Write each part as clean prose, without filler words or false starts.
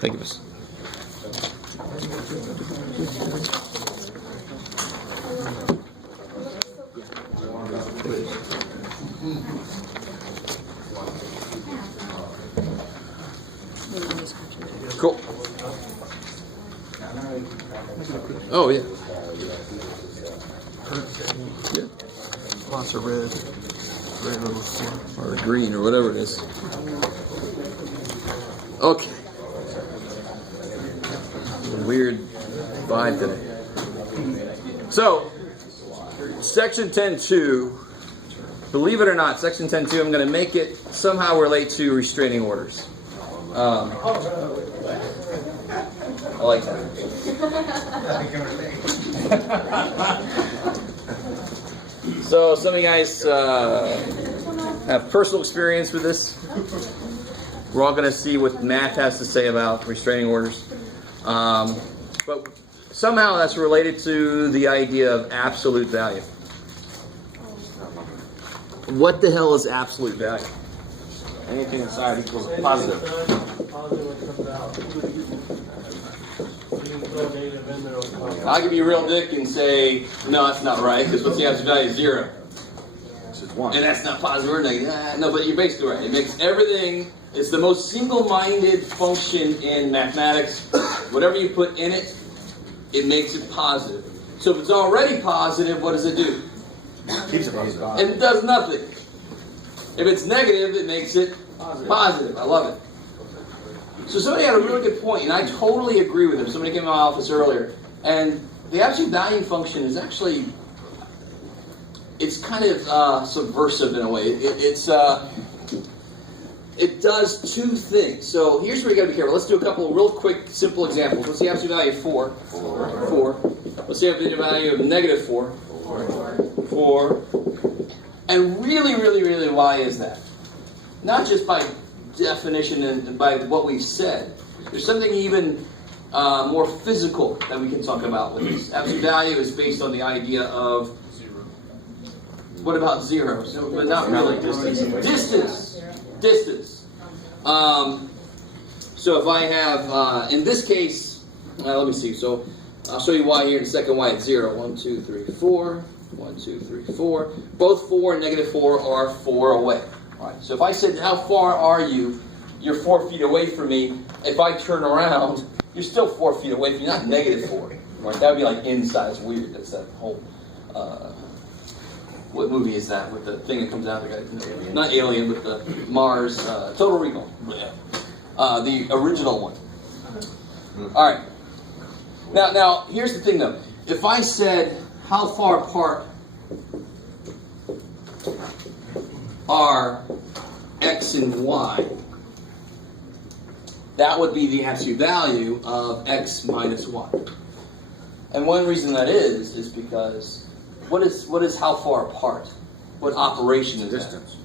Think of us. Cool. Oh, yeah. Yeah. Lots of red. Or green, or whatever it is. Okay. Weird vibe today. So, section 10.2, believe it or not, section 10.2, I'm going to make it somehow relate to restraining orders. I like that. So some of you guys have personal experience with this. We're all going to see what math has to say about restraining orders. But somehow that's related to the idea of absolute value. What the hell is absolute value? Anything inside equals positive. I'll give you a real dick and say, no, that's not right, because what's the absolute value? 0. This is 1. And that's not positive or negative. No, but you're basically right. It makes everything, it's the most single-minded function in mathematics. Whatever you put in it, it makes it positive. So if it's already positive, what does it do? Keeps it positive. It does nothing. If it's negative, it makes it positive. I love it. So somebody had a really good point, and I totally agree with him. Somebody came to my office earlier, and the absolute value function is actually, it's kind of subversive in a way. It does two things. So here's where you got to be careful. Let's do a couple of real quick, simple examples. What's the absolute value of 4? 4. What's the absolute value of negative 4? 4. And really, really, really, why is that? Not just by definition and by what we've said. There's something even more physical that we can talk about with this. Absolute value is based on the idea of 0. What about 0? So, but not really. Distance. So if I have, in this case, let me see. So I'll show you why here in a second. Why it's 0. 1, 2, 3, 4. 1, 2, 3, 4. Both 4 and negative 4 are 4 away. All right. So if I said, how far are you? You're 4 feet away from me. If I turn around, you're still 4 feet away from me, not negative 4. Right? That would be like inside. It's weird. That's that whole, what movie is that with the thing that comes out? The guy, not Alien, but the Mars, Total Recall. Yeah. The original one. All right. Now, here's the thing though. If I said, how far apart are x and y? That would be the absolute value of x minus y. And one reason that is because what is how far apart? What operation is Distance. that?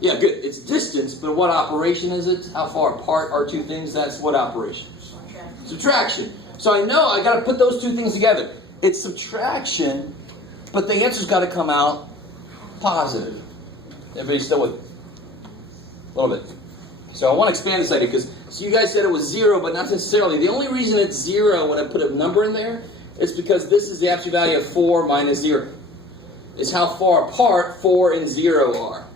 Yeah, good. It's distance, but what operation is it? How far apart are two things? That's what operation? Subtraction. So I know I got to put those two things together. It's subtraction, but the answer's got to come out positive. Everybody still with me? A little bit. So I want to expand this idea because so you guys said it was 0, but not necessarily. The only reason it's 0 when I put a number in there is because this is the absolute value of 4 minus 0. It's how far apart 4 and 0 are.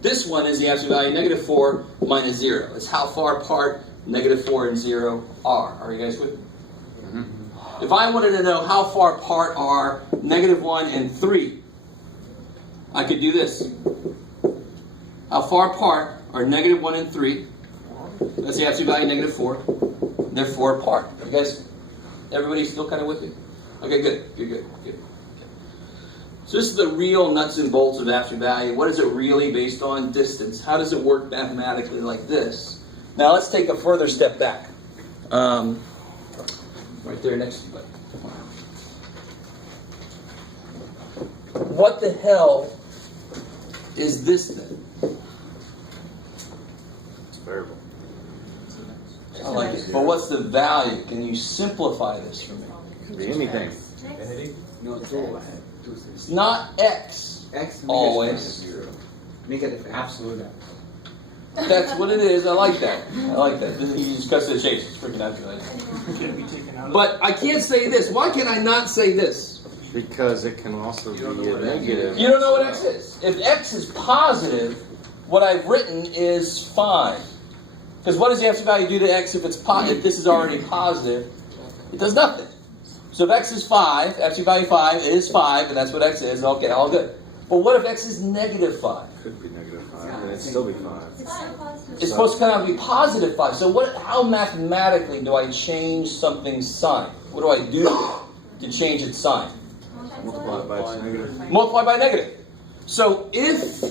This one is the absolute value negative 4 minus 0. It's how far apart negative 4 and 0 are. Are you guys with me? Mm-hmm. If I wanted to know how far apart are negative 1 and 3, I could do this. How far apart are negative 1 and 3? That's the absolute value, negative 4. They're 4 apart. You guys, everybody still kind of with me? Okay, good. So this is the real nuts and bolts of absolute value. What is it really based on? Distance. How does it work mathematically like this? Now let's take a further step back. Right there next to you, buddy. What the hell is this then? It's a variable. I like it. But what's the value? Can you simplify this for me? It could be anything. No, it's all. It's not x. X always. Zero. Make it absolute x. That's what it is. I like that. I like that. You just cut to the chase. It's freaking out. But I can't say this. Why can I not say this? Because it can also be a negative. You don't know what x is. If x is positive, what I've written is fine. Because what does the absolute value do to x if it's if this is already positive? It does nothing. So if x is 5, absolute value 5 is 5, and that's what x is. Okay, all good. But what if x is negative 5? Could be negative 5, and it'd still be 5. It's supposed to come out to be positive 5. So how mathematically do I change something's sign? What do I do to change its sign? Multiply by its negative. Multiply by negative. So if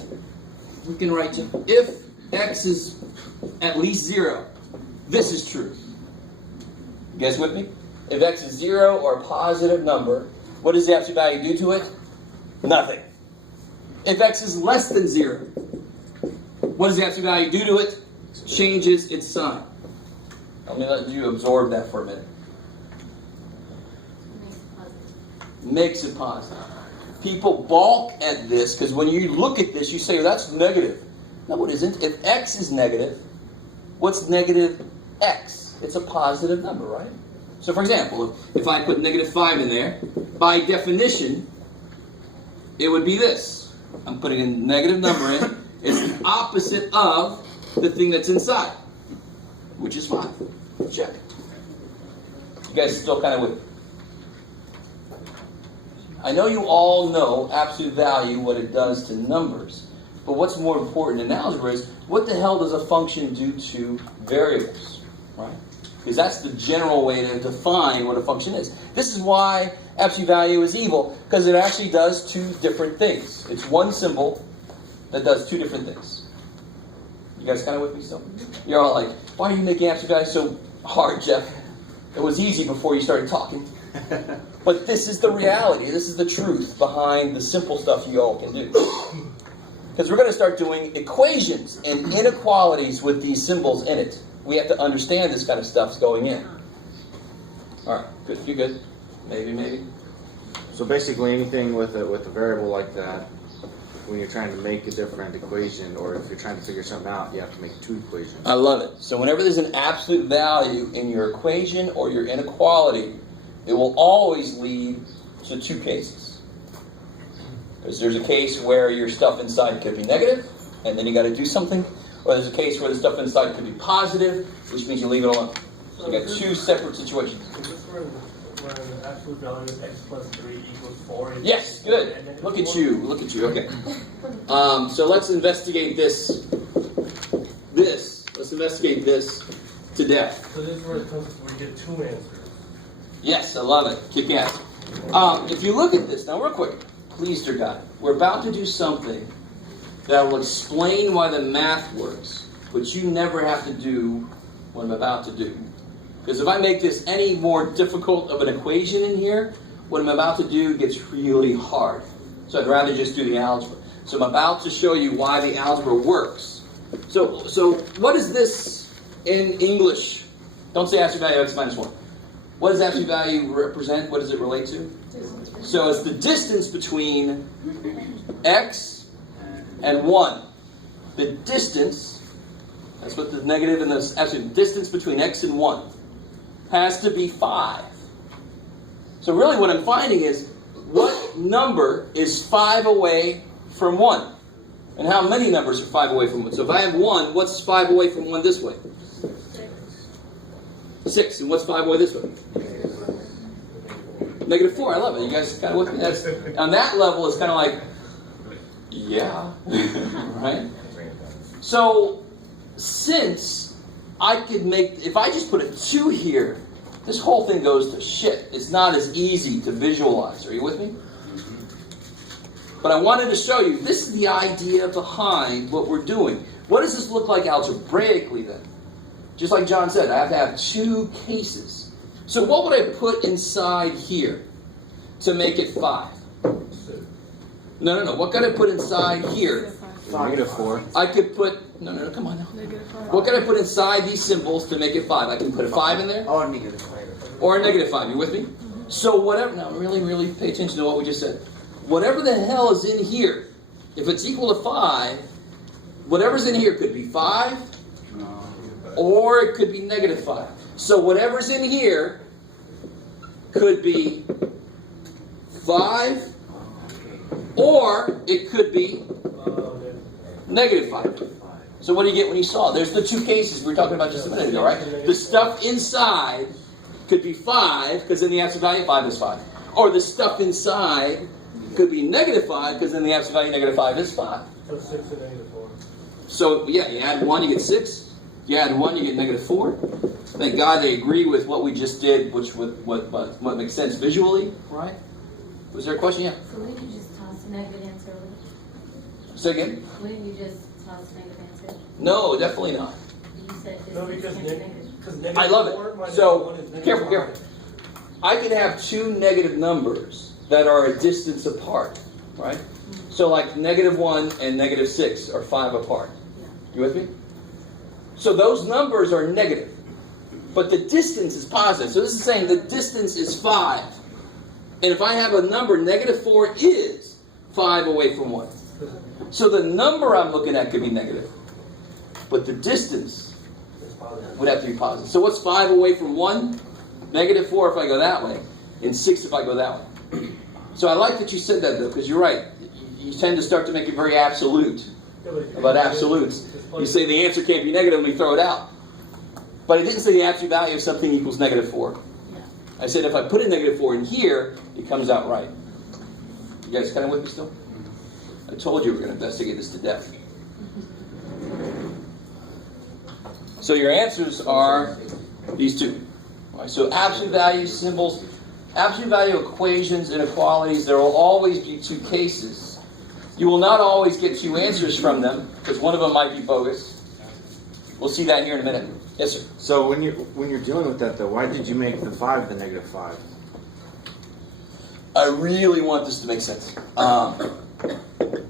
we can write if x is at least 0, this is true. You guys with me? If x is 0 or a positive number, what does the absolute value do to it? Nothing. If x is less than 0, what does the absolute value do to it? Changes its sign. Let me let you absorb that for a minute. Makes it positive. People balk at this because when you look at this, you say, well, that's negative. No, it isn't. If x is negative, what's negative x? It's a positive number, right? So, for example, if I put negative 5 in there, by definition, it would be this. I'm putting a negative number in. It's the opposite of the thing that's inside, which is 5. Check. You guys still kind of with me? I know you all know absolute value, what it does to numbers. But what's more important in algebra is, what the hell does a function do to variables? Right? Because that's the general way to define what a function is. This is why absolute value is evil, because it actually does 2 different things. It's one symbol that does 2 different things. You guys kind of with me still? You're all like, why are you making absolute value so hard, Jeff? It was easy before you started talking. But this is the reality. This is the truth behind the simple stuff you all can do. Because we're going to start doing equations and inequalities with these symbols in it. We have to understand this kind of stuff's going in. All right, good. You good? Maybe. So basically, anything with a variable like that, when you're trying to make a different equation, or if you're trying to figure something out, you have to make 2 equations. I love it. So whenever there's an absolute value in your equation or your inequality, it will always lead to 2 cases. Because there's a case where your stuff inside could be negative, and then you got to do something. Or there's a case where the stuff inside could be positive, which means you leave it alone. So you got 2 separate situations. Is this where absolute value of x plus 3 equals 4? Yes, good. Look at you. Okay. So let's investigate this. Let's investigate this to death. So this is where it comes where you get 2 answers. Yes, I love it. Kick ass. If you look at this, now real quick, please, dear God, we're about to do something that will explain why the math works, but you never have to do what I'm about to do. Because if I make this any more difficult of an equation in here, what I'm about to do gets really hard. So I'd rather just do the algebra. So I'm about to show you why the algebra works. So what is this in English? Don't say absolute value of x minus 1. What does absolute value represent? What does it relate to? So it's the distance between x and 1. The distance, that's what the negative and the absolute distance between x and 1, has to be 5. So really what I'm finding is, what number is 5 away from 1? And how many numbers are 5 away from 1? So if I have 1, what's 5 away from 1 this way? 6. And what's 5 away this way? Negative 4. I love it. You guys kind of with me? That's, on that level, it's kind of like, yeah. Right? So, since I could make, if I just put a 2 here, this whole thing goes to shit. It's not as easy to visualize. Are you with me? But I wanted to show you, this is the idea behind what we're doing. What does this look like algebraically then? Just like John said, I have to have 2 cases. So what would I put inside here to make it 5? No. What could I put inside here? Negative 4. I could put, no, come on now. What could I put inside these symbols to make it 5? I can put a 5 in there? Or negative 5. Or a negative 5. You with me? So whatever, now really pay attention to what we just said. Whatever the hell is in here, if it's equal to 5, whatever's in here could be 5, or it could be negative 5. So whatever's in here could be 5, or it could be negative 5. So what do you get when you solve? There's the two cases we were talking about just a minute ago, right? The stuff inside could be 5, because then the absolute value of 5 is 5. Or the stuff inside could be negative 5, because then the absolute value of negative 5 is 5. So 6 and negative 4. So yeah, you add 1, you get 6. You add 1, you get negative 4. Thank God they agree with what we just did, which what makes sense visually, right? Was there a question? Yeah. So wouldn't you just toss a negative answer over? Say again? Wouldn't you just toss a negative answer? No, definitely not. You said just No, because negative. negative. I love it. 4 minus So, 1 is negative careful, 5. careful. I can have two negative numbers that are a distance apart, right? So like negative 1 and negative 6 are 5 apart. You with me? So those numbers are negative, but the distance is positive. So this is saying the distance is 5. And if I have a number, negative 4 is 5 away from 1. So the number I'm looking at could be negative, but the distance would have to be positive. So what's 5 away from 1? Negative 4 if I go that way, and 6 if I go that way. So I like that you said that, though, because you're right. You tend to start to make it very absolute about absolutes. You say the answer can't be negative, and we throw it out. But I didn't say the absolute value of something equals negative 4. I said if I put a negative 4 in here, it comes out right. You guys kind of with me still? I told you we were going to investigate this to death. So your answers are these two. All right, so absolute value symbols, absolute value equations, inequalities, there will always be two cases. You will not always get two answers from them, because one of them might be bogus. We'll see that here in a minute. Yes, sir. So when you're dealing with that though, why did you make the 5 the negative 5? I really want this to make sense.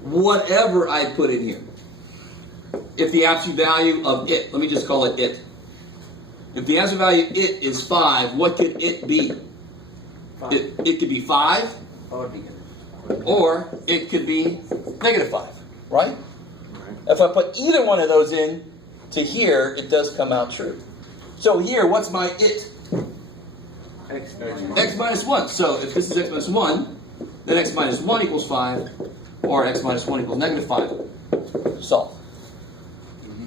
Whatever I put in here, if the absolute value of it, let me just call it it. If the absolute value of it is 5, what could it be? It could be 5, or it could be negative 5, right? If I put either one of those in to here, it does come out true. So here, what's my it? X minus 1. So if this is x minus 1, then x minus 1 equals 5, or x minus 1 equals negative 5. Solve.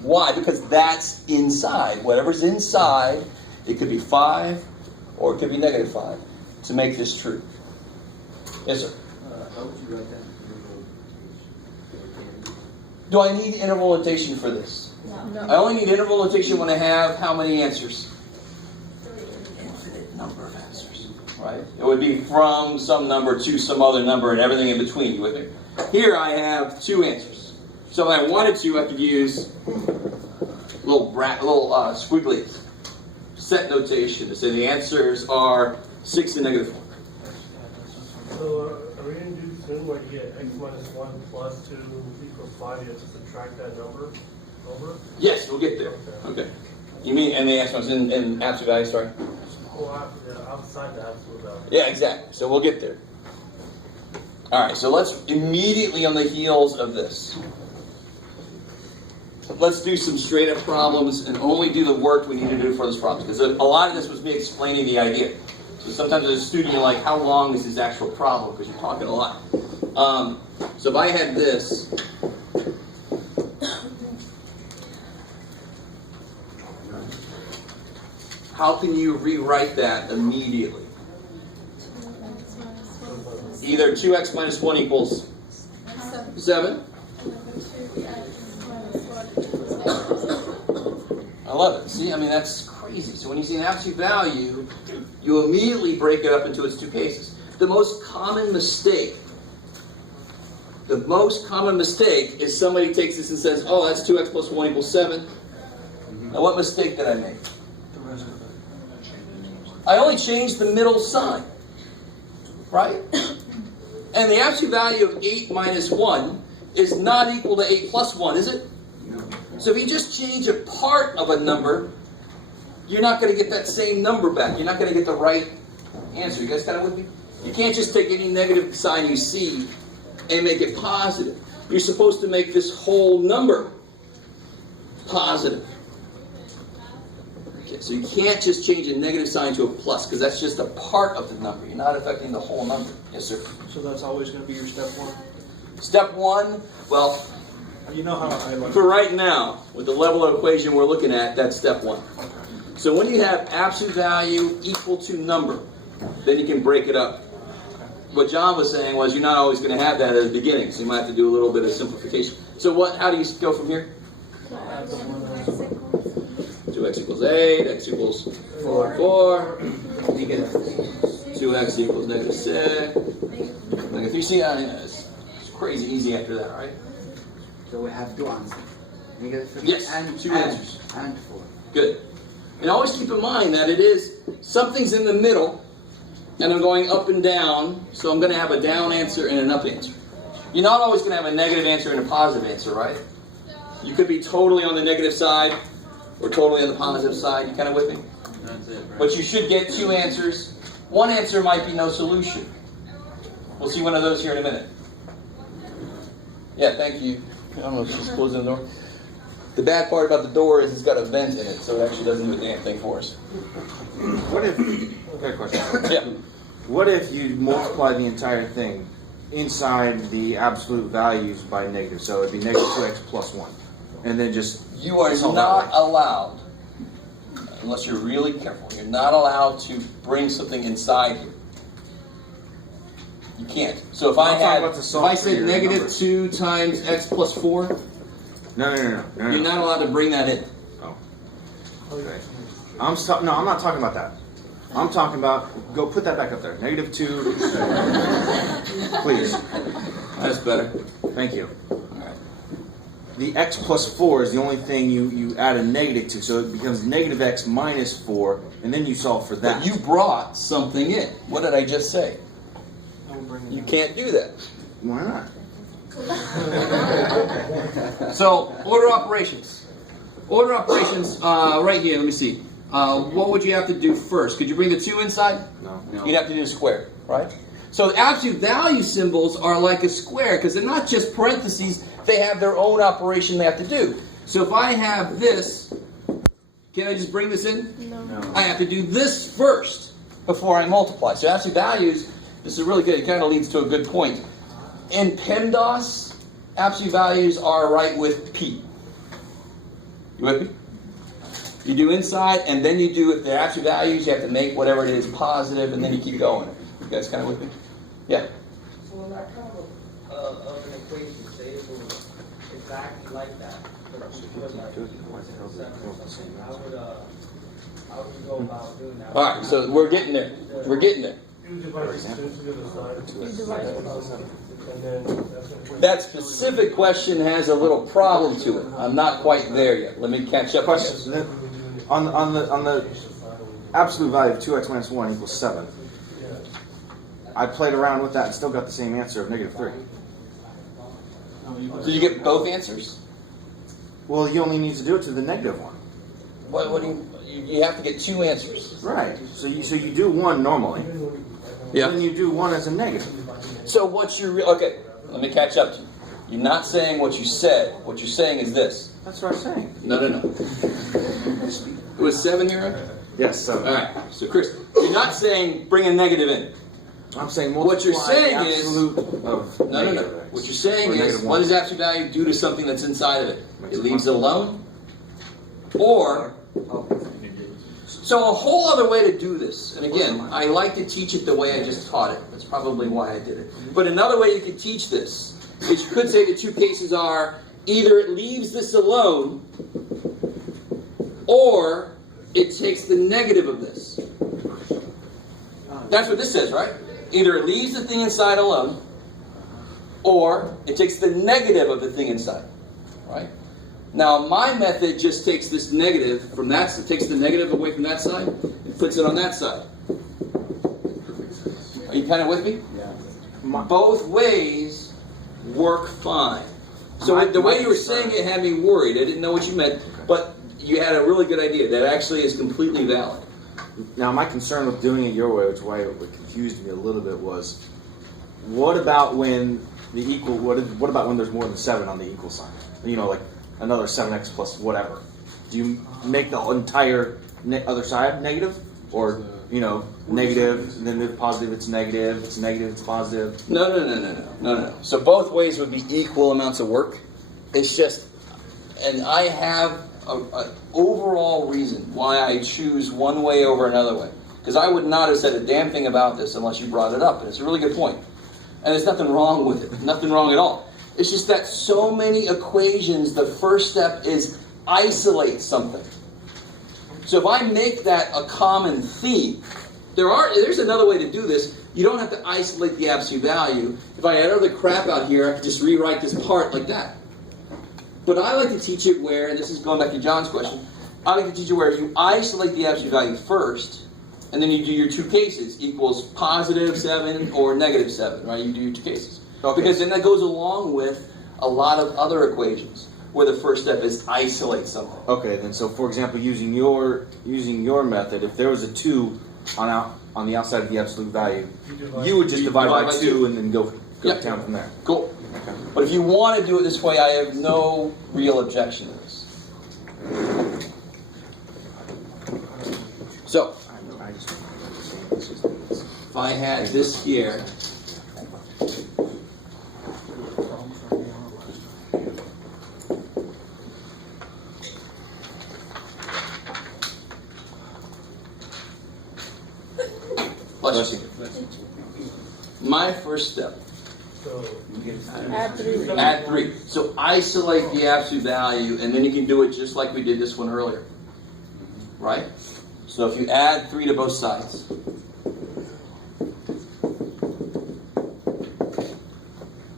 Why? Because that's inside. Whatever's inside, it could be 5, or it could be negative 5, to make this true. Yes, sir? How would you write that? Do I need interval notation for this? No. I only need interval notation when I have how many answers? Infinite number of answers, right? It would be from some number to some other number and everything in between. You with me? Here I have 2 answers. So if I wanted to, I could use little squigglies, set notation to say the answers are 6 and negative 4. So are we going to do soon where you get x minus 1 plus 2 equals 5, you have to subtract that number over? Yes, we'll get there. Okay. You mean, and the answer was in absolute value, sorry? Oh, outside the absolute value. Yeah, exactly. So we'll get there. All right, so let's immediately on the heels of this, let's do some straight up problems and only do the work we need to do for those problems. Because a lot of this was me explaining the idea. So sometimes as a student, you're like, how long is this actual problem? Because you're talking a lot. So if I had this, how can you rewrite that immediately? Either 2x minus 1 equals 7. I love it. See, I mean, that's crazy. So when you see an absolute value, you immediately break it up into its two cases. The most common mistake is somebody takes this and says, oh, that's 2x plus 1 equals 7. Now, what mistake did I make? I only changed the middle sign, right? And the absolute value of 8 minus 1 is not equal to 8 plus 1, is it? So if you just change a part of a number, you're not going to get that same number back. You're not going to get the right answer. You guys kind of with me? You can't just take any negative sign you see and make it positive. You're supposed to make this whole number positive. Okay, so you can't just change a negative sign to a plus, because that's just a part of the number. You're not affecting the whole number. Yes, sir. So that's always going to be your step one? Step one, well, You know how I like for right now, with the level of equation we're looking at, that's step one. So when you have absolute value equal to number, then you can break it up. What John was saying was you're not always going to have that at the beginning, so you might have to do a little bit of simplification. So how do you go from here? 2x equals 8, x equals 4, Negative 2x equals negative 6, negative 3. See, it's crazy easy after that, right? So we have two answers. Negative 3 Yes, and two answers. And 4. Good. And always keep in mind that it is, something's in the middle, and I'm going up and down, so I'm going to have a down answer and an up answer. You're not always going to have a negative answer and a positive answer, right? You could be totally on the negative side, or totally on the positive side. You kind of with me? That's it, right? But you should get two answers. One answer might be no solution. We'll see one of those here in a minute. Yeah, thank you. I don't know if she's closing the door. The bad part about the door is it's got a vent in it, so it actually doesn't do a damn thing for us. What if, good question. Yeah. What if you multiply the entire thing inside the absolute values by negative? So it'd be negative 2x plus 1. And then just... You are solve not that way. allowed, unless you're really careful, you're not allowed to bring something inside here. You can't. So if I I'm talking had, about the if sum I for said your negative numbers. 2 times x plus 4, No. you're not allowed to bring that in. Oh. Okay. I'm not talking about that. I'm talking about, go put that back up there. Negative 2. Please. That's better. Thank you. All right. The x plus 4 is the only thing you add a negative to, so it becomes negative x minus 4, and then you solve for that. But you brought something in. What did I just say? You can't do that. Why not? So, order operations. Order operations, right here, let me see. What would you have to do first? Could you bring the 2 inside? No. You'd have to do a square, right? So the absolute value symbols are like a square because they're not just parentheses, they have their own operation they have to do. So if I have this, can I just bring this in? No. I have to do this first before I multiply. So absolute values, this is really good, it kind of leads to a good point. In PEMDAS, absolute values are right with P. You with me? You do inside, and then you do, if they're absolute values, you have to make whatever it is positive, and then you keep going. You guys kind of with me? Yeah. So in that kind of an equation, say it was exactly like that, but you put like 7 or something, how would you go about doing that? All right, so we're getting there. We're getting there. You divide the 2 to the other side. And then That specific question has a little problem to it. I'm not quite there yet. Let me catch up. Question. So then, on the absolute value of 2x minus 1 equals 7, I played around with that and still got the same answer of negative 3. So you get both answers? Well, you only need to do it to the negative one. What do you have to get 2 answers. Right. So you do 1 normally. Yeah. Then you do 1 as a negative. So what's your okay? Let me catch up to you. You're not saying what you said. What you're saying is this. That's what I'm saying. No. It was 7 here, right? Yes. So All right. So Chris, you're not saying bring a negative in. I'm saying What you're multiply saying the is- absolute of No. negative x. What you're saying Or is, negative what 1. does absolute value do to something that's inside of it? Makes It it leaves it 1. alone? Or, so a whole other way to do this, and again, I like to teach it the way I just taught it. That's probably why I did it. But another way you could teach this is you could say the 2 cases are, either it leaves this alone, or it takes the negative of this. That's what this says, right? Either it leaves the thing inside alone, or it takes the negative of the thing inside, right? Now, my method just takes this negative from that, takes the negative away from that side, and puts it on that side. Are you kind of with me? Yeah. Both ways work fine. So the way you were saying it had me worried. I didn't know what you meant, but you had a really good idea. That actually is completely valid. Now, my concern with doing it your way, which why it confused me a little bit, was what about when the equal? What about when there's more than 7 on the equal sign? You know, like another 7x plus whatever. Do you make the entire other side negative? Or, negative, and then if positive, it's negative, it's positive? No. So both ways would be equal amounts of work. It's just, and I have an overall reason why I choose one way over another way. Because I would not have said a damn thing about this unless you brought it up. And it's a really good point. And there's nothing wrong with it. Nothing wrong at all. It's just that so many equations, the first step is isolate something. So if I make that a common theme, there's another way to do this. You don't have to isolate the absolute value. If I had other crap out here, I could just rewrite this part like that. But I like to teach it where, and this is going back to John's question, I like to teach it where you isolate the absolute value first, and then you do your two cases, equals positive 7 or negative 7, right? You do your two cases. Okay. Because then that goes along with a lot of other equations, where the first step is isolate something. Okay, then so for example, using your method, if there was a 2 on the outside of the absolute value, you would just divide by 2 and then go down from there. Cool. Okay. But if you want to do it this way, I have no real objection to this. So, if I had this here, bless you. My first step, add 3. So isolate the absolute value, and then you can do it just like we did this one earlier. Right? So if you add 3 to both sides,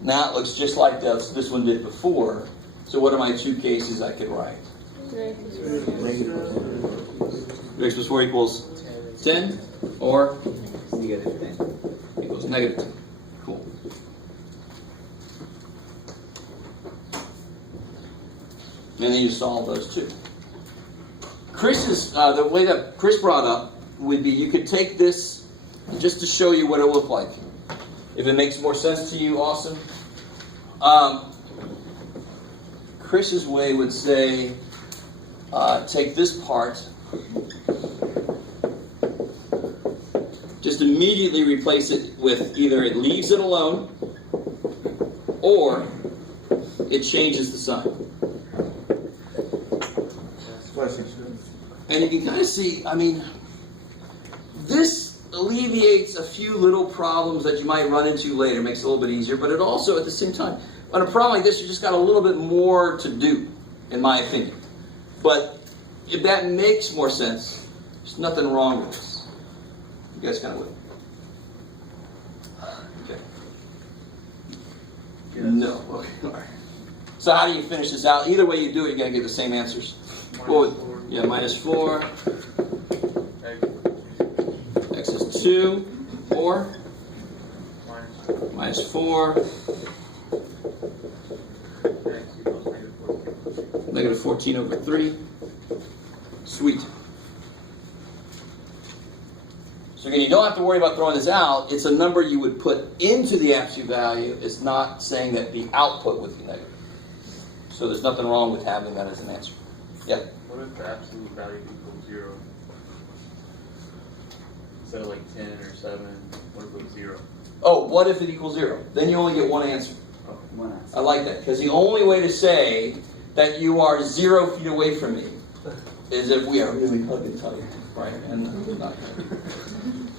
now it looks just like this one did before. So what are my two cases I could write? 3x plus 4 equals 10, or Negative 10. equals negative 10. Cool. And then you solve those two. The way that Chris brought up would be you could take this just to show you what it will look like. If it makes more sense to you, awesome. Chris's way would say, take this part, just immediately replace it with either it leaves it alone or it changes the sign. And you can kind of see, this alleviates a few little problems that you might run into later, makes it a little bit easier, but it also, at the same time, on a problem like this, you just got a little bit more to do, in my opinion. But if that makes more sense, there's nothing wrong with this. You guys kind of with me? Okay. No. Okay. All right. So how do you finish this out? Either way you do it, you're going to get the same answers. Minus 4. X is 2. Or minus 4. Negative 14 over 3. Sweet. So again, you don't have to worry about throwing this out. It's a number you would put into the absolute value. It's not saying that the output would be negative. So there's nothing wrong with having that as an answer. Yeah? What if the absolute value equals 0? Instead of like 10 or 7, what if it was 0? Oh, what if it equals 0? Then you only get one answer. Oh. One answer. I like that. Because the only way to say that you are 0 feet away from me is if we are really hugging tight. Right? And not.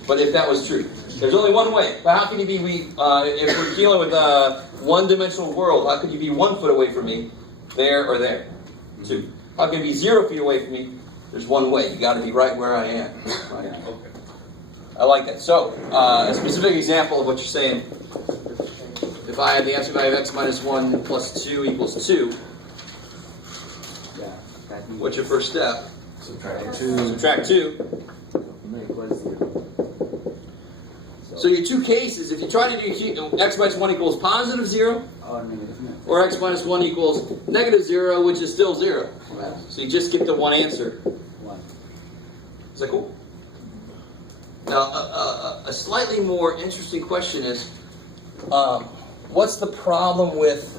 But if that was true. There's only one way. But how can you be, if we're dealing with a one-dimensional world, how could you be 1 foot away from me, there or there? 2. How can you be 0 feet away from me? There's one way. You got to be right where I am. Right? Okay. I like that. So, a specific example of what you're saying. If I have the absolute value of x minus 1 plus 2 equals 2, what's your first step? Subtract 2. Subtract 2. So your two cases, if you try to do x minus 1 equals positive 0, or x minus 1 equals negative 0, which is still 0. So you just get the one answer. Is that cool? Now, a slightly more interesting question is, what's the problem with,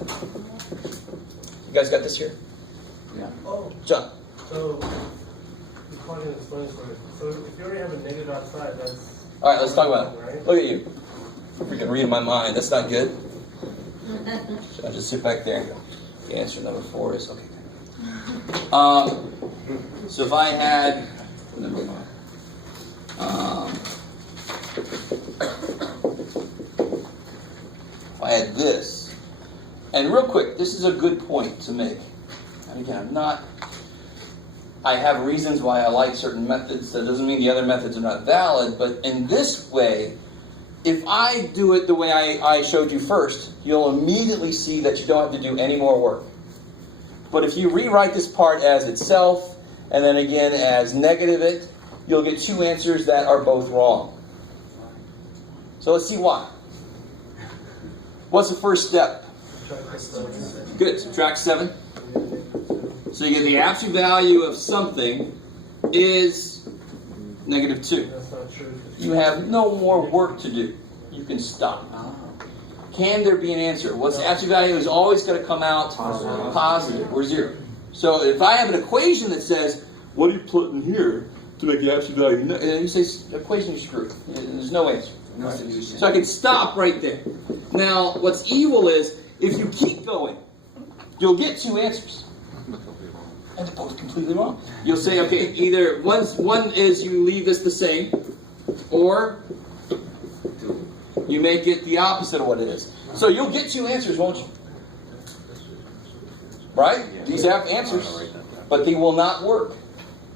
you guys got this here? John. So, you can't explain this for me. So if you already have a negative outside, that's... All right, let's talk about it. Right? Look at you. Freaking reading my mind. That's not good. Should I just sit back there and go? The answer number 4 is okay. So if I had, if I had this, and real quick, this is a good point to make. And again, I have reasons why I like certain methods. That doesn't mean the other methods are not valid, but in this way, if I do it the way I showed you first, you'll immediately see that you don't have to do any more work. But if you rewrite this part as itself, and then again as negative it, you'll get 2 answers that are both wrong. So let's see why. What's the first step? Good, subtract 7. So you get the absolute value of something is negative 2. That's not true. You have no more work to do. You can stop. Can there be an answer? What's the absolute value is always going to come out positive or 0. So if I have an equation that says, what do you put in here to make the absolute value? And you say, equation, you're screwed. There's no answer. No solution. So I can stop right there. Now, what's evil is, if you keep going, you'll get 2 answers. And they're both completely wrong. You'll say, okay, either one is you leave this the same, or you make it the opposite of what it is. So you'll get 2 answers, won't you? Right? These have answers, but they will not work.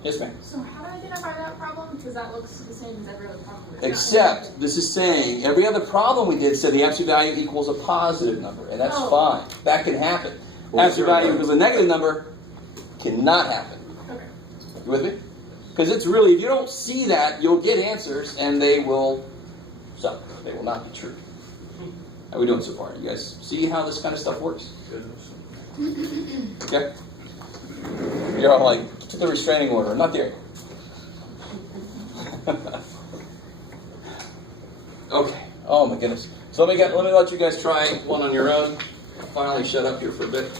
Yes, ma'am. So how do I identify that problem? Because that looks the same as every other problem. Except, this is saying, every other problem we did said the absolute value equals a positive number, and that's fine. That can happen. Absolute value equals a negative number cannot happen. Okay. You with me? Because it's really, if you don't see that, you'll get answers, and they will suck. They will not be true. How are we doing so far? You guys see how this kind of stuff works? Okay? You're all like, to the restraining order. I'm not there. Okay. Oh my goodness. So let me let you guys try one on your own. Finally shut up here for a bit.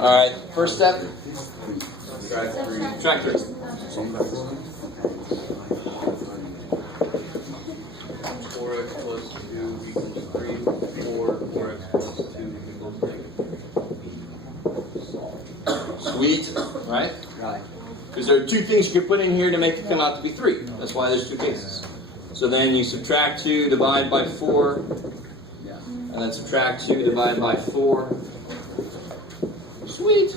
All right, first step. Subtract 3. 4x plus 2 equals 3. 4x plus 2 equals negative. Sweet, right? Right. Because there are 2 things you can put in here to make it come out to be 3. That's why there's 2 cases. So then you subtract 2, divide by 4, and then subtract 2, divide by 4. Sweet.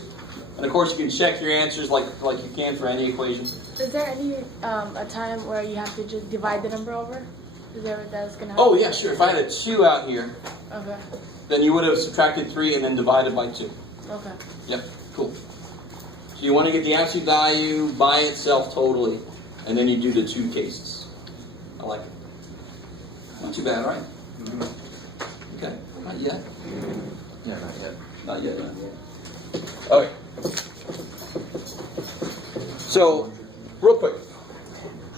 And of course you can check your answers like you can for any equation. Is there any a time where you have to just divide the number over? Is there that's gonna happen? Oh yeah, sure. If I had a 2 out here, Okay. then you would have subtracted 3 and then divided by 2. Okay. Yep, cool. So you want to get the absolute value by itself totally, and then you do the 2 cases. I like it. Not too bad, right? Okay, not yet. Yeah, not yet. Not yet. Okay. So, real quick,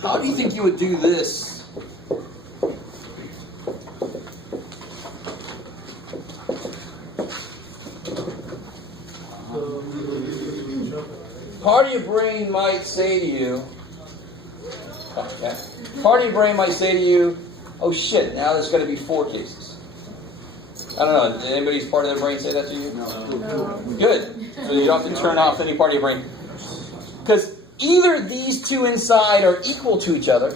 how do you think you would do this? Part of your brain might say to you, okay, part of your brain might say to you, oh shit, now there's going to be 4 cases. I don't know, did anybody's part of their brain say that to you? No. Good. So you don't have to turn off any part of your brain. Because either these two inside are equal to each other.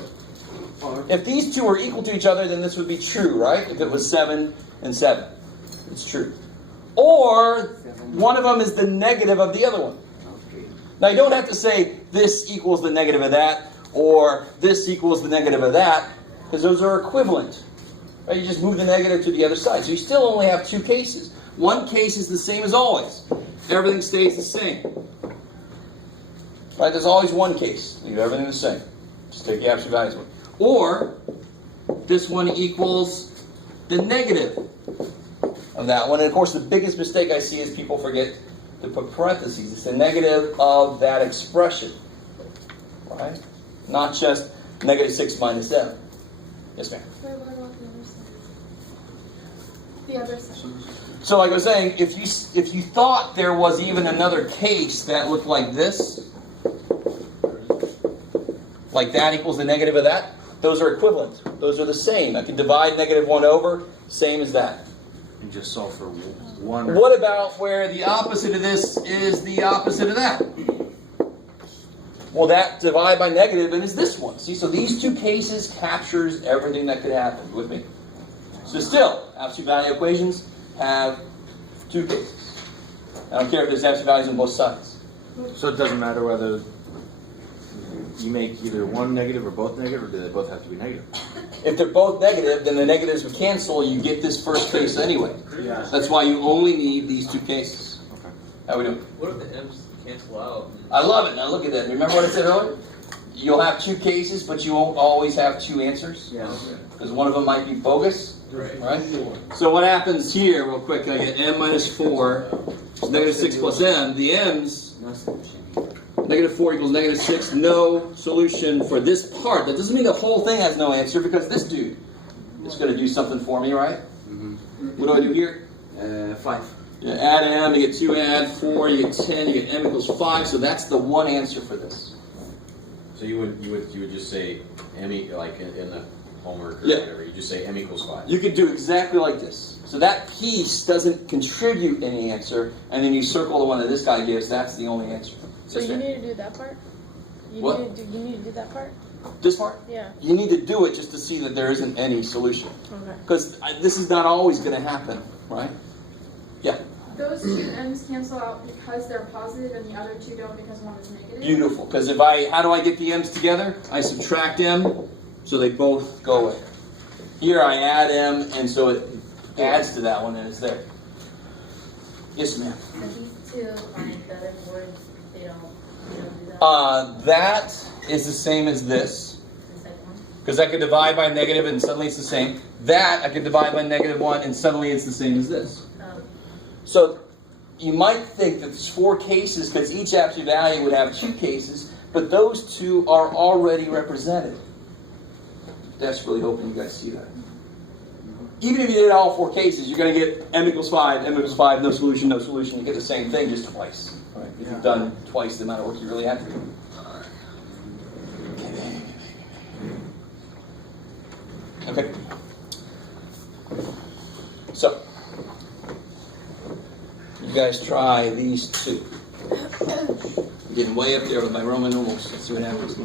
If these two are equal to each other, then this would be true, right? If it was 7 and 7. It's true. Or one of them is the negative of the other one. Now you don't have to say this equals the negative of that, or this equals the negative of that, because those are equivalent. Right? You just move the negative to the other side. So you still only have 2 cases. One case is the same as always. Everything stays the same. Right? There's always one case. Leave everything the same. Just take the absolute values. Or this one equals the negative of that one. And of course, the biggest mistake I see is people forget to put parentheses. It's the negative of that expression. Right? Not just negative 6 minus 7. Yes, ma'am. What about the other side? The other side. So like I was saying, if you thought there was even another case that looked like this, like that equals the negative of that, those are equivalent. Those are the same. I can divide negative 1 over, same as that. And just solve for one. What about where the opposite of this is the opposite of that? Well, that divide by negative and is this one. See, so these 2 cases captures everything that could happen. With me? So still, absolute value equations have 2 cases. I don't care if there's absolute values on both sides. So it doesn't matter whether you make either one negative or both negative, or do they both have to be negative? If they're both negative, then the negatives would cancel. You get this first case anyway. Yeah. That's why you only need these 2 cases. Okay. How we doing? What if the m's cancel out? I love it. Now look at that. Remember what I said earlier? You'll have 2 cases, but you won't always have 2 answers. Yeah. Because one of them might be bogus. Right. Right? So what happens here, real quick, I get m minus 4, is negative 6 plus m. The m's, No solution. negative 4 equals negative 6, no solution for this part. That doesn't mean the whole thing has no answer, because this dude is going to do something for me, right? What do I do here? 5. You add m, you get 2, add 4, you get 10, you get m equals 5, so that's the one answer for this. So you would just say m like in the homework or Yeah. whatever. You just say m equals 5. You could do exactly like this. So that piece doesn't contribute any answer, and then you circle the one that this guy gives, that's the only answer. So Yes, you ma'am? need to do that part? What? You need to do that part? This part? Yeah. You need to do it just to see that there isn't any solution. Okay. Because this is not always going to happen, right? Yeah. Those 2 m's cancel out because they're positive and the other 2 don't because one is negative? Beautiful. Because how do I get the m's together? I subtract m, so they both go away. Here I add m, and so it adds to that one, and it's there. Yes, ma'am. So these 2, like the other boards, they don't do that? That is the same as this. The second one? Because I could divide by negative, and suddenly it's the same. That, I could divide by negative 1, and suddenly it's the same as this. So you might think that there's 4 cases because each absolute value would have 2 cases, but those 2 are already represented. Desperately hoping you guys see that. Even if you did all 4 cases, you're going to get m equals 5, no solution, no solution. You get the same thing just twice. Right? If you've done twice the amount of work you really have to do. Okay. So, you guys try these 2. I'm getting way up there with my Roman numerals. Let's see what happens.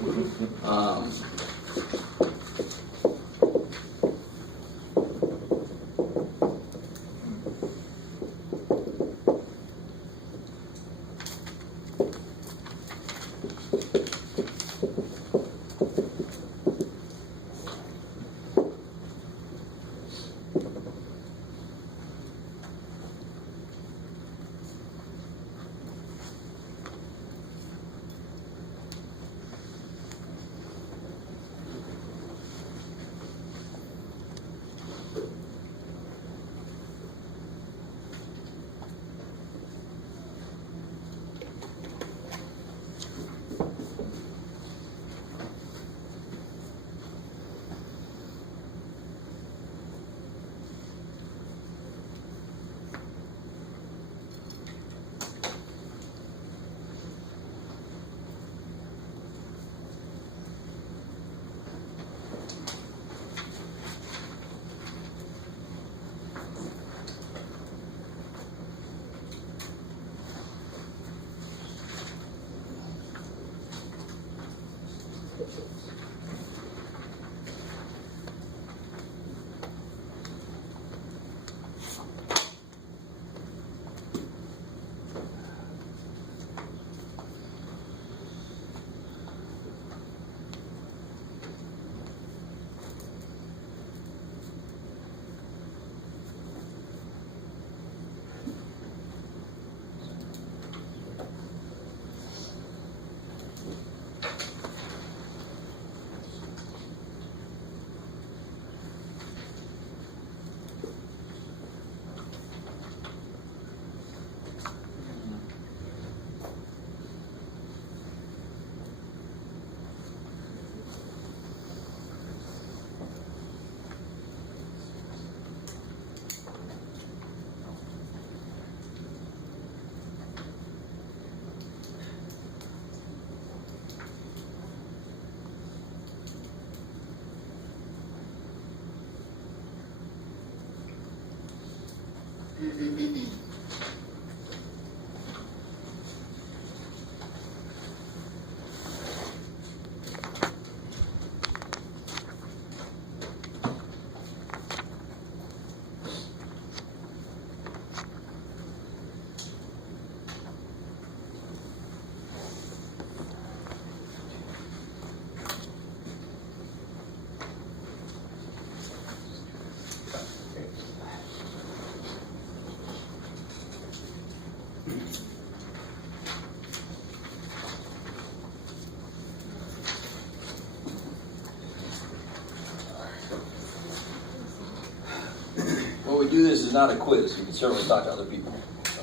do this is not a quiz. You can certainly talk to other people. So,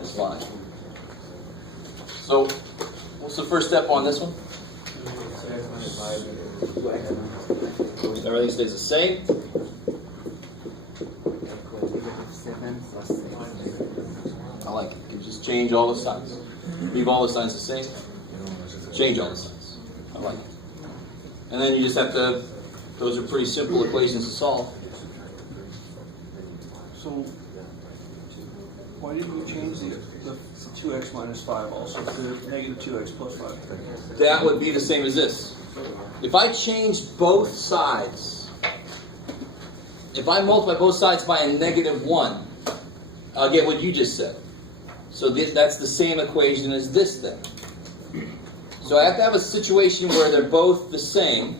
it's fine. So, what's the first step on this one? Everything stays the same. I like it. You just change all the signs. Leave all the signs the same. Change all the signs. I like it. And then you just have to, those are pretty simple equations to solve. So, why didn't you change the 2x minus 5 also to negative 2x plus 5? That would be the same as this. If I change both sides, if I multiply both sides by a -1, I'll get what you just said. So that's the same equation as this thing. So I have to have a situation where they're both the same,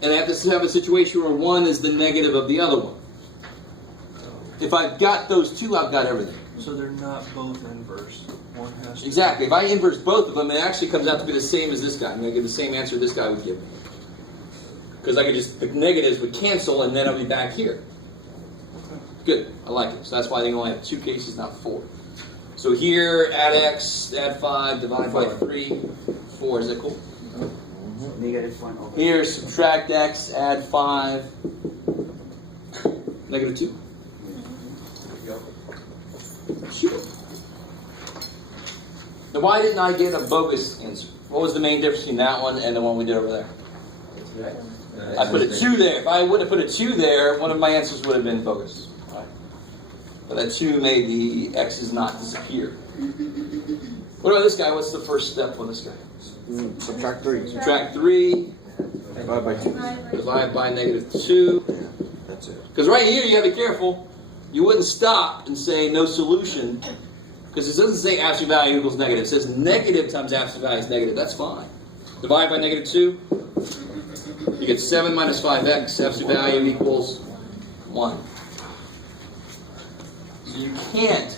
and I have to have a situation where one is the negative of the other one. If I've got those two, I've got everything. So they're not both inverse. One has to. Exactly. If I inverse both of them, it actually comes out to be the same as this guy. I'm going to get the same answer this guy would give me. Because I could just, the negatives would cancel, and then I'll be back here. Good. I like it. So that's why they only have 2 cases, not 4. So here, add x, add 5, divide by 3, 4. Is that cool? -1 over. Here, subtract x, add 5, -2. Sure. Now, why didn't I get a bogus answer? What was the main difference between that one and the one we did over there? I put a 2 there. If I would have put a 2 there, one of my answers would have been bogus. Right? But that 2 made the x's not disappear. What about this guy? What's the first step on this guy? Subtract 3. Subtract 3. Divide by 2. Divide by -2. That's it. Because right here, you got to be careful. You wouldn't stop and say no solution. Because it doesn't say absolute value equals negative. It says negative times absolute value is negative. That's fine. Divide by -2. You get 7 minus 5x. Absolute value equals 1. So you can't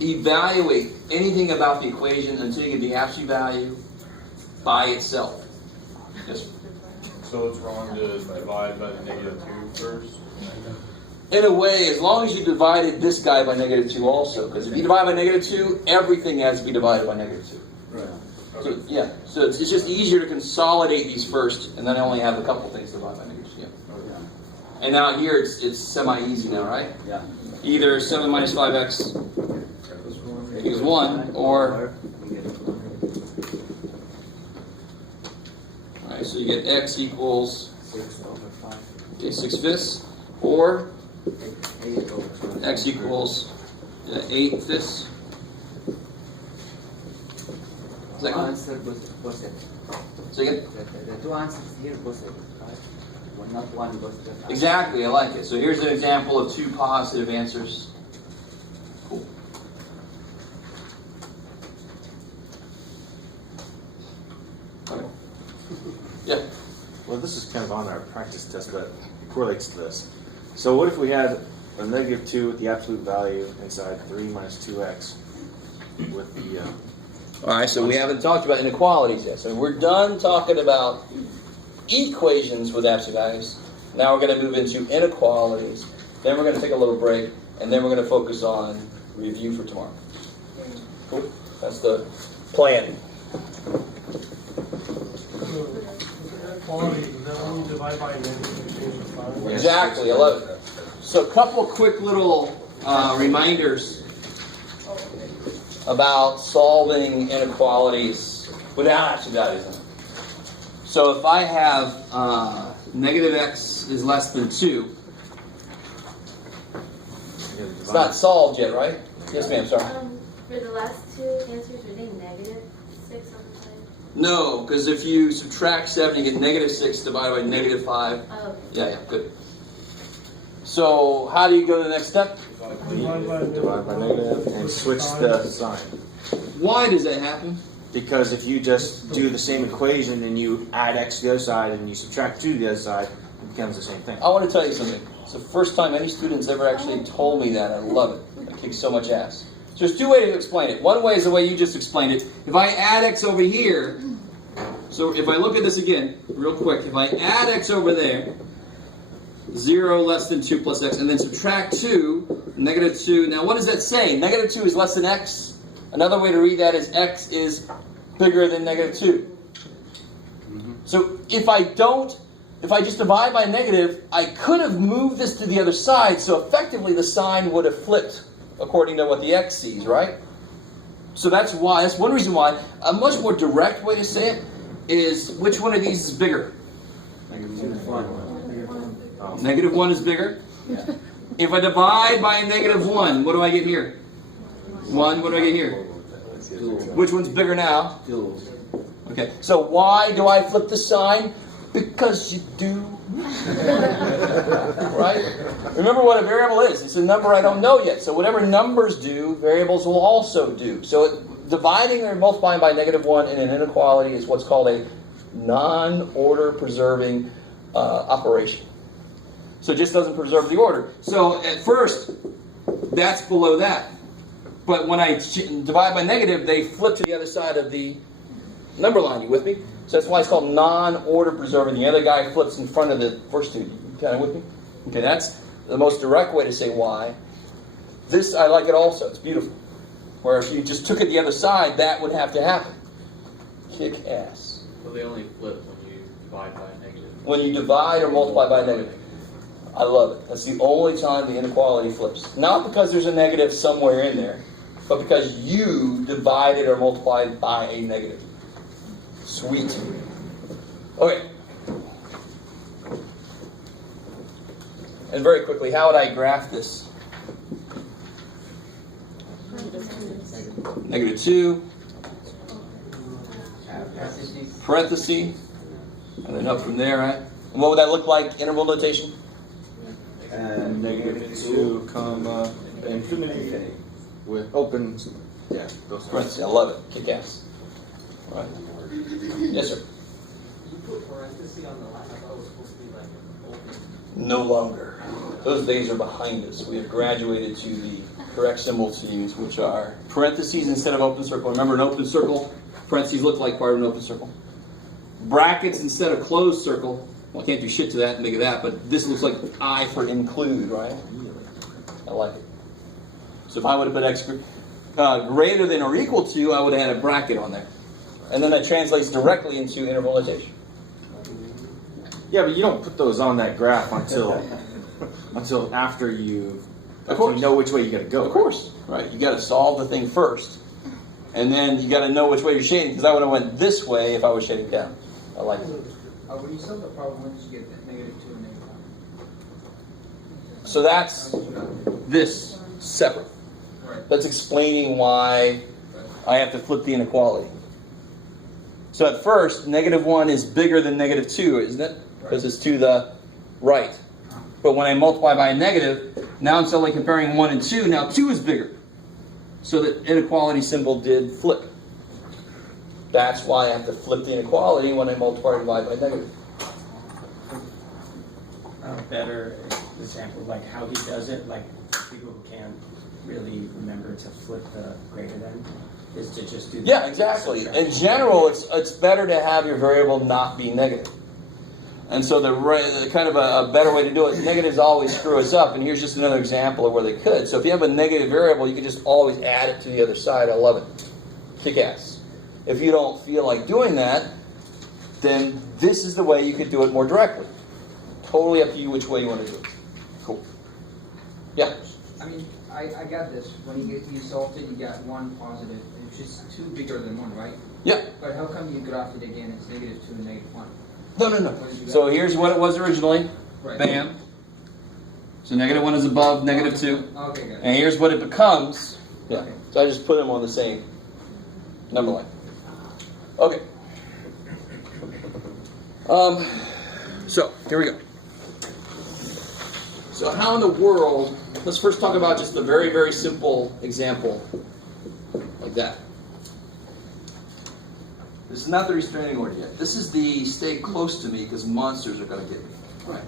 evaluate anything about the equation until you get the absolute value by itself. Yes. So it's wrong to divide by the -2 first? In a way, as long as you divided this guy by -2 also. Because if you divide by -2, everything has to be divided by -2. Right. So, yeah, so it's just easier to consolidate these first, and then I only have a couple things to divide by -2. Yeah. And now here it's semi-easy now, right? Yeah. Either 7 minus 5x equals 1, or... Alright, so you get x equals 6 over 5. okay, 6/5, or 8 over 5. x equals 8/5. Is that correct? Answer positive. So again? The 2 answers here positive, right? Well, not one positive. Exactly, I like it. So here's an example of 2 positive answers. Cool. Okay. Yeah. Well, this is kind of on our practice test, but it correlates to this. So what if we had a -2 with the absolute value inside 3 minus 2x with the... All right, so we haven't talked about inequalities yet. So we're done talking about equations with absolute values. Now we're going to move into inequalities. Then we're going to take a little break, and then we're going to focus on review for tomorrow. Cool? That's the plan. Quality, is that when you divide by negative, you change the sign? Exactly, I love it. So a couple quick little reminders about solving inequalities without absolute values in it. So if I have -x is less than 2, it's not solved yet, right? Yes, ma'am, sorry. For the last 2 answers, were they -6 on the side? No, because if you subtract 7, you get -6 divided by -5. Oh. Yeah, good. So how do you go to the next step? Divide by negative and switch the sign. Why does that happen? Because if you just do the same equation and you add x to the other side and you subtract 2 to the other side, it becomes the same thing. I want to tell you something. It's the first time any student's ever actually told me that. I love it. It kicks so much ass. So there's 2 ways to explain it. One way is the way you just explained it. If I add x over here, so if I look at this again, real quick, if I add x over there, 0 less than 2 plus x, and then subtract 2, negative 2. Now what does that say? Negative 2 is less than x. Another way to read that is x is bigger than negative 2. So if I just divide by negative, I could have moved this to the other side, so effectively the sign would have flipped according to what the x sees, right? So that's one reason why. A much more direct way to say it is, which one of these is bigger? Negative 1 is bigger. If I divide by negative 1, what do I get here? 1, what do I get here? Which one's bigger now? Okay, so why do I flip the sign? Because you do. Right? Remember what a variable is. It's a number I don't know yet. So whatever numbers do, variables will also do. So dividing or multiplying by negative 1 in an inequality is what's called a non-order preserving operation. So it just doesn't preserve the order. So at first, that's below that. But when I divide by negative, they flip to the other side of the number line. You with me? So that's why it's called non-order preserving. The other guy flips in front of the first two. You kind of with me? Okay, that's the most direct way to say why. This, I like it also. It's beautiful. Where if you just took it the other side, that would have to happen. Kick ass. So they only flip when you divide by a negative. When you divide or multiply by a negative. I love it. That's the only time the inequality flips. Not because there's a negative somewhere in there, but because you divided or multiplied by a negative. Sweet. Okay. And very quickly, how would I graph this? Negative 2. Parenthesis. And then up from there, right? And what would that look like, interval notation? And negative 2, comma, infinity. With open, yeah, those parentheses. I love it. Kick ass. All right. Yes, sir. You put parentheses on the line. I thought it was supposed to be like open. No longer. Those days are behind us. We have graduated to the correct symbols to use, which are parentheses instead of open circle. Remember, an open circle, parentheses look like part of an open circle. Brackets instead of closed circle. Well, I can't do shit to that and make it that, but this looks like I for include, right? I like it. So if I would have put x greater than or equal to, I would have had a bracket on there. And then that translates directly into interval notation. Yeah, but you don't put those on that graph until after you know which way you got to go. Of course, right? You got to solve the thing first, and then you got to know which way you're shading. Because I would have went this way if I was shading down. I like it. When you solve the problem, when did you get that negative 2 and negative 1? So that's this separate. Right. That's explaining why I have to flip the inequality. So at first, negative 1 is bigger than negative 2, isn't it? Because it's to the right. But when I multiply by a negative, now instead of like comparing 1 and 2, now 2 is bigger. So the inequality symbol did flip. That's why I have to flip the inequality when I multiply or divide by negative. A better example, like how he does it, like people who can't really remember to flip the greater than, is to just do that. Yeah, exactly. In general, it's better to have your variable not be negative. And so the kind of a better way to do it, negatives always screw us up, and here's just another example of where they could. So if you have a negative variable, you can just always add it to the other side. I love it. Kick ass. If you don't feel like doing that, then this is the way you could do it more directly. Totally up to you which way you want to do it. Cool. Yeah? I mean, I got this. When you solved it, you got 1 positive. It's just 2 bigger than 1, right? Yeah. But how come you graphed it again? It's negative 2 and negative 1. No. So here's what it was originally. Right. Bam. So negative 1 is above negative 2. Okay, good. And here's what it becomes. Yeah. Okay. So I just put them on the same number line. Okay. So here we go. So how in the world, let's first talk about just a very, very simple example like that. This is not the restraining order yet. This is the stay close to me because monsters are going to get me. Right.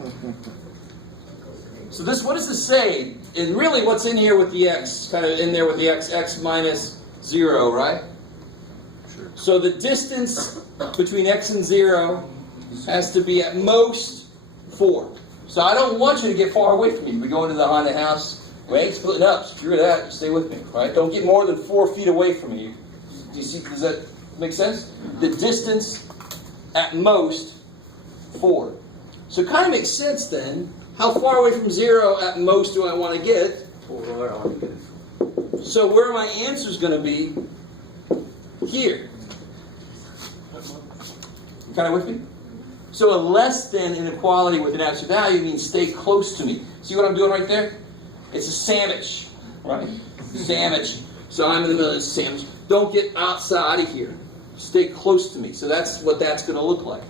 So this, what does this say? And really what's in here with the x, kind of in there with the x minus 0, right? Sure. So the distance between x and 0 has to be at most 4. So I don't want you to get far away from me. We go into the haunted house. We ain't splitting up. Screw that. Stay with me. Right? Don't get more than 4 feet away from me. Do you see? Does that make sense? The distance at most 4. So it kind of makes sense then. How far away from 0 at most do I want to get? 4. So where are my answers going to be? Here. You kind of with me? So a less than inequality with an absolute value means stay close to me. See what I'm doing right there? It's a sandwich, right? Sandwich. So I'm in the middle of this sandwich. Don't get outside of here. Stay close to me. So that's what that's going to look like.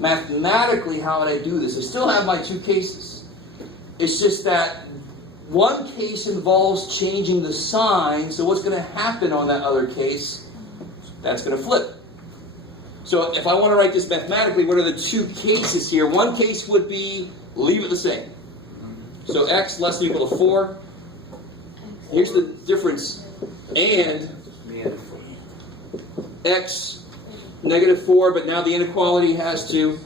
Mathematically, how would I do this? I still have my 2 cases. It's just that one case involves changing the sign. So what's going to happen on that other case? That's going to flip. So if I want to write this mathematically, what are the 2 cases here? One case would be leave it the same. So x less than or equal to 4. Here's the difference. And x negative 4, but now the inequality has to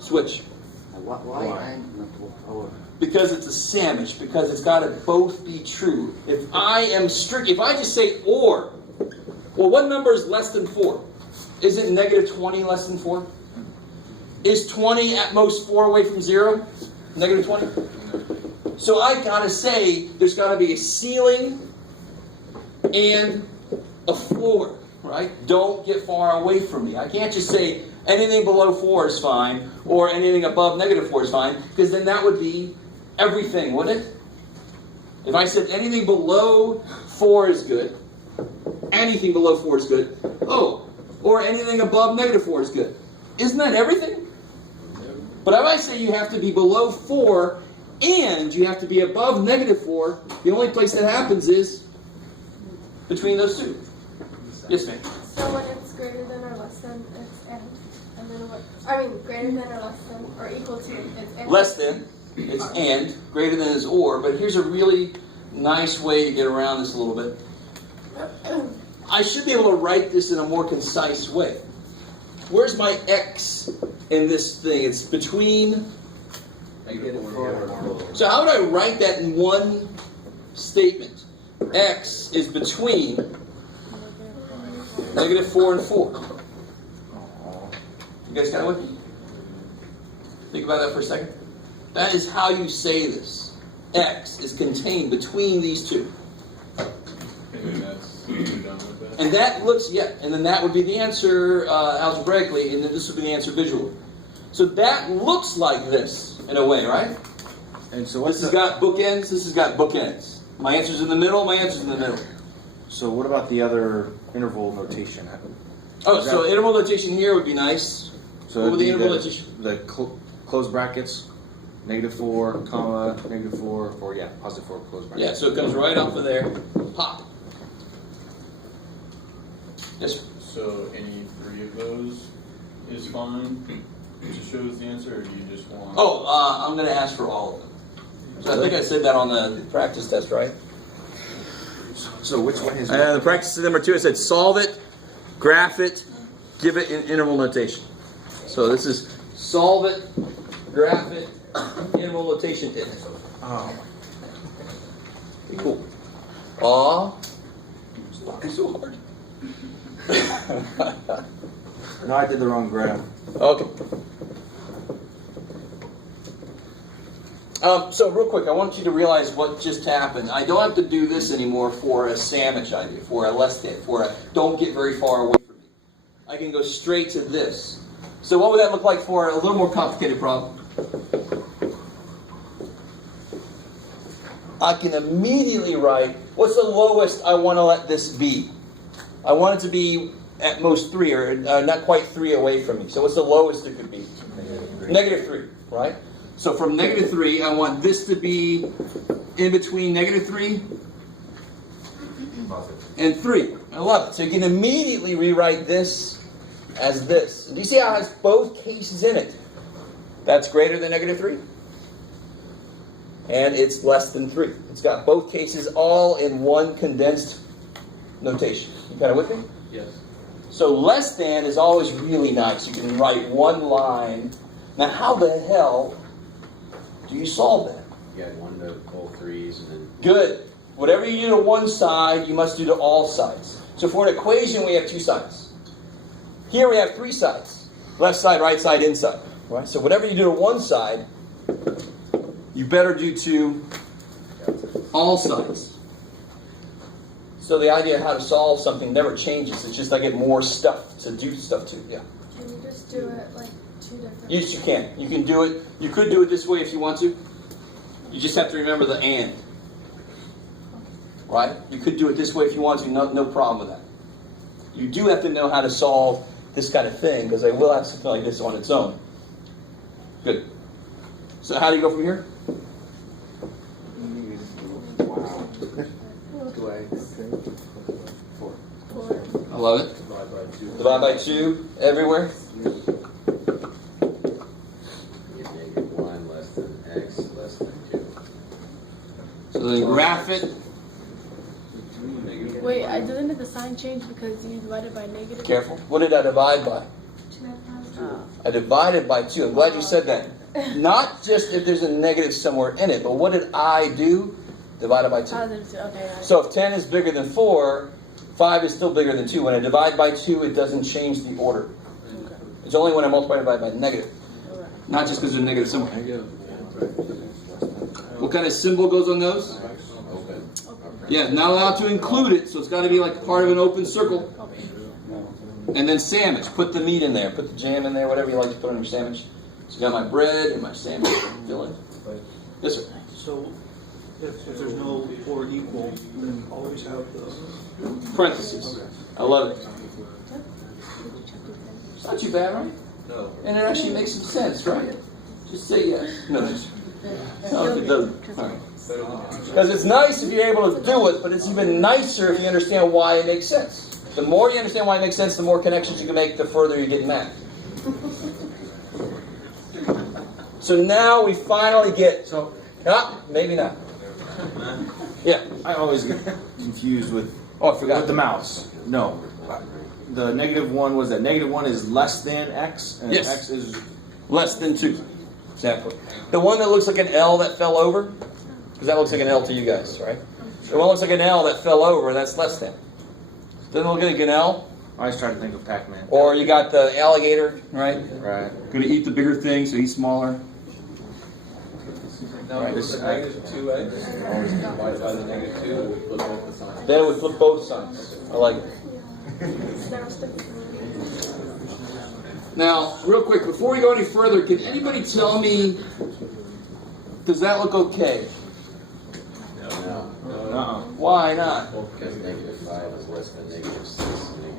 switch. Why? Because it's a sandwich. Because it's got to both be true. If I just say or, well, what number is less than 4? Isn't negative 20 less than 4? Is 20 at most 4 away from 0? Negative 20? So I got to say there's got to be a ceiling and a floor, right? Don't get far away from me. I can't just say anything below 4 is fine or anything above negative 4 is fine, because then that would be everything, wouldn't it? If I said anything below 4 is good, anything below 4 is good, or anything above negative 4 is good. Isn't that everything? But if I say you have to be below 4 and you have to be above negative 4, the only place that happens is between those 2. Yes, ma'am? So when it's greater than or less than, it's and. And then what? Greater than or less than or equal to, it's and. Less than, it's and. Greater than is or. But here's a really nice way to get around this a little bit. I should be able to write this in a more concise way. Where's my x in this thing? It's between. So how would I write that in one statement? X is between negative 4 and 4. You guys got it with me? Think about that for a second. That is how you say this. X is contained between these 2. And that looks, and then that would be the answer algebraically, and then this would be the answer visually. So that looks like this, in a way, right? And so this has got bookends, this has got bookends. My answer's in the middle, my answer's in the middle. So what about the other interval notation? So interval notation here would be nice. So what would the interval notation? The closed brackets, negative 4, comma, negative 4, or positive 4, closed brackets. Yeah, so it comes right off of there. Pop. Yes, sir. So any 3 of those is fine? It just shows the answer, or do you just want... I'm going to ask for all of them. So I think I said that on the practice test, right? So which one is... The practice number 2, I said solve it, graph it, give it in interval notation. So this is solve it, graph it, interval notation it. Oh. Cool. Why so hard? No, I did the wrong graph. Okay. So real quick, I want you to realize what just happened. I don't have to do this anymore for a sandwich idea, for a less than, for a don't get very far away from me. I can go straight to this. So what would that look like for a little more complicated problem? I can immediately write, what's the lowest I want to let this be? I want it to be at most 3, or not quite 3 away from me. So what's the lowest it could be? Negative 3, right? So from negative 3, I want this to be in between negative 3 and 3. I love it. So you can immediately rewrite this as this. Do you see how it has both cases in it? That's greater than negative 3. And it's less than 3. It's got both cases all in one condensed notation. You kind of with me? Yes. So less than is always really nice. You can write one line. Now how the hell Do you solve that? You got 1 to both 3's and then. Good. Whatever you do to one side, you must do to all sides. So for an equation, we have 2 sides. Here we have 3 sides. Left side, right side, inside. Right? So whatever you do to one side, you better do to all sides. So the idea of how to solve something never changes. It's just I get more stuff to do stuff to. Yeah. Can you just do it like 2 different? Yes, you can. You can do it. You could do it this way if you want to. You just have to remember the and. Right? You could do it this way if you want to. No problem with that. You do have to know how to solve this kind of thing because they will have something like this on its own. Good. So how do you go from here? Wow. 2x. 4. I love it. Divide by 2. Divide by 2 everywhere. You make 1 less than x less than 2. So then graph it. Wait, I didn't the sign change because you divided by negative. Careful. What did I divide by? I divided by 2. I'm glad you said that. Not just if there's a negative somewhere in it, but what did I do? Divided by 2. Okay. So if 10 is bigger than 4, 5 is still bigger than 2. When I divide by 2, it doesn't change the order. It's only when I multiply it by negative. Not just because there's a negative somewhere. What kind of symbol goes on those? Yeah, not allowed to include it, so it's got to be like part of an open circle. And then sandwich. Put the meat in there. Put the jam in there, whatever you like to put on your sandwich. So you got my bread and my sandwich. Fill in. Yes, sir. So, if there's no or equal, then always have the Parentheses. I love it. It's not too bad, right? No. And it actually makes some sense, right? Just say yes. No, if it doesn't. All right. Because it's nice if you're able to do it, but it's even nicer if you understand why it makes sense. The more you understand why it makes sense, the more connections you can make, the further you get in math. So now we finally get... So, maybe not. Yeah. I always get confused with Oh, I forgot. with the mouse. No. The -1 was that -1 is less than x, and Yes. x is Less than 2. Exactly. The one that looks like an L that fell over, because that looks like an L to you guys, right? The one that looks like an L that fell over, that's less than. Doesn't it look like an L? I always try to think of Pac-Man. Or you got the alligator, right? Right. Going to eat the bigger thing, so he's smaller. Now, Right. with the -2x, divided by the -2, we flip both the signs. Then we flip both sides. I like it. Now, real quick, before we go any further, can anybody tell me, does that look okay? No. Why not? Because -5 is less than -6.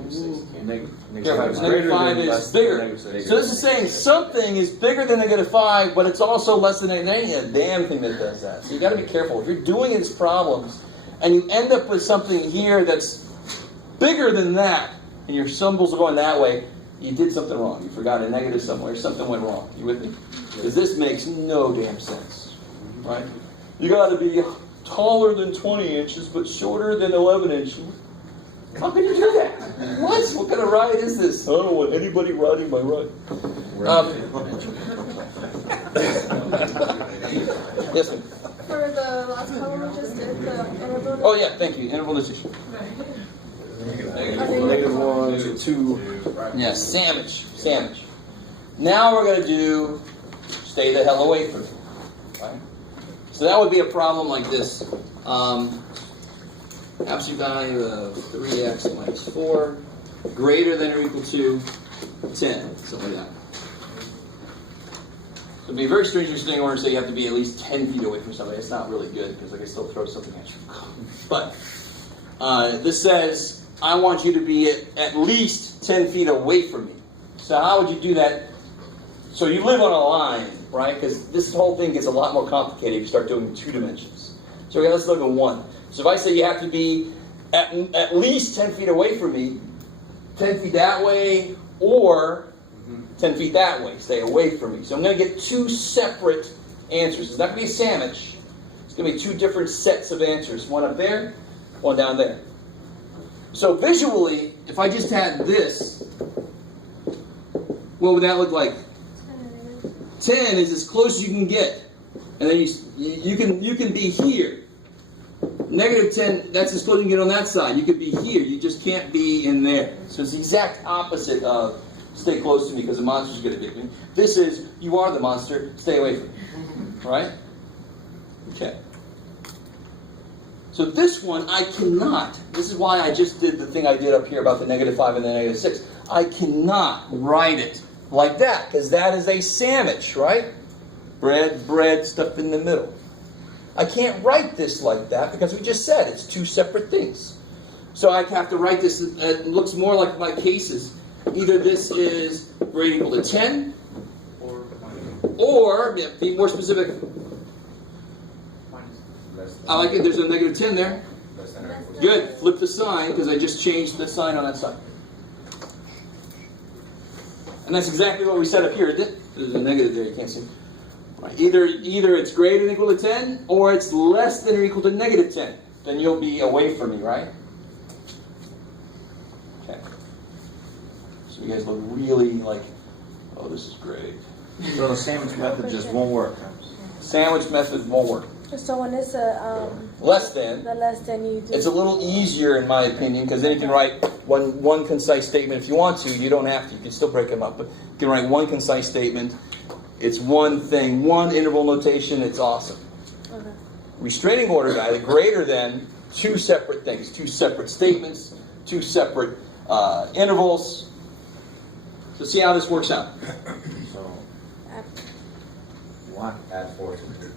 -6 can't. Negative 5 is bigger. So this is saying something is bigger than -5, but it's also less than there ain't a damn thing that does that. So you got to be careful. If you're doing these problems and you end up with something here that's bigger than that, and your symbols are going that way, you did something wrong. You forgot a negative somewhere. Something went wrong. You with me? Because this makes no damn sense, right? You got to be taller than 20 inches, but shorter than 11 inches. How can you do that? What? What kind of ride is this? I don't want anybody riding my ride. Yes, ma'am. For the last problem we just did, the interval. Oh, yeah, thank you. Interval notation. -1 to 2. Yeah, sandwich. Sandwich. Now we're going to do stay the hell away from it. Right? So that would be a problem like this. Absolute value of 3x minus 4 greater than or equal to 10. Something like that. So it'd be a very strange thing in order to say you have to be at least 10 feet away from somebody. It's not really good because I can still throw something at you. But this says, I want you to be at least 10 feet away from me. So how would you do that? So you live on a line, right? Because this whole thing gets a lot more complicated if you start doing 2 dimensions. So let's look at 1. So if I say you have to be at least 10 feet away from me, 10 feet that way, or 10 feet that way, stay away from me. So I'm going to get 2 separate answers. It's not going to be a sandwich. It's going to be 2 different sets of answers. One up there, one down there. So visually, if I just had this, what would that look like? 10 is as close as you can get. And then you can be here. Negative 10, that's excluding it on that side. You could be here. You just can't be in there. So it's the exact opposite of stay close to me because the monster's going to get me. This is, you are the monster, stay away from me. Right? Okay. So this one, I cannot. This is why I just did the thing I did up here about the -5 and the -6. I cannot write it like that because that is a sandwich, right? Bread stuffed in the middle. I can't write this like that because we just said it's two separate things. So I have to write this, it looks more like my cases. Either this is greater than or equal to 10, or, be more specific. I like it, there's a -10 there. Good, flip the sign because I just changed the sign on that side. And that's exactly what we said up here, isn't it? There's a negative there, you can't see. Right. Either it's greater than or equal to 10, or it's less than or equal to -10. Then you'll be away from me, right? Okay. So you guys look really like, oh, this is great. So the sandwich method just won't work, huh? Sandwich method won't work. So when it's a less than, the less than you just, it's a little easier in my opinion because then you can write one concise statement if you want to. You don't have to. You can still break them up, but you can write one concise statement. It's one thing, one interval notation. It's awesome. okay. Restraining order guy, the greater than, two separate things, two separate statements, two separate intervals. So see how this works out. So, what? Add 4 to it.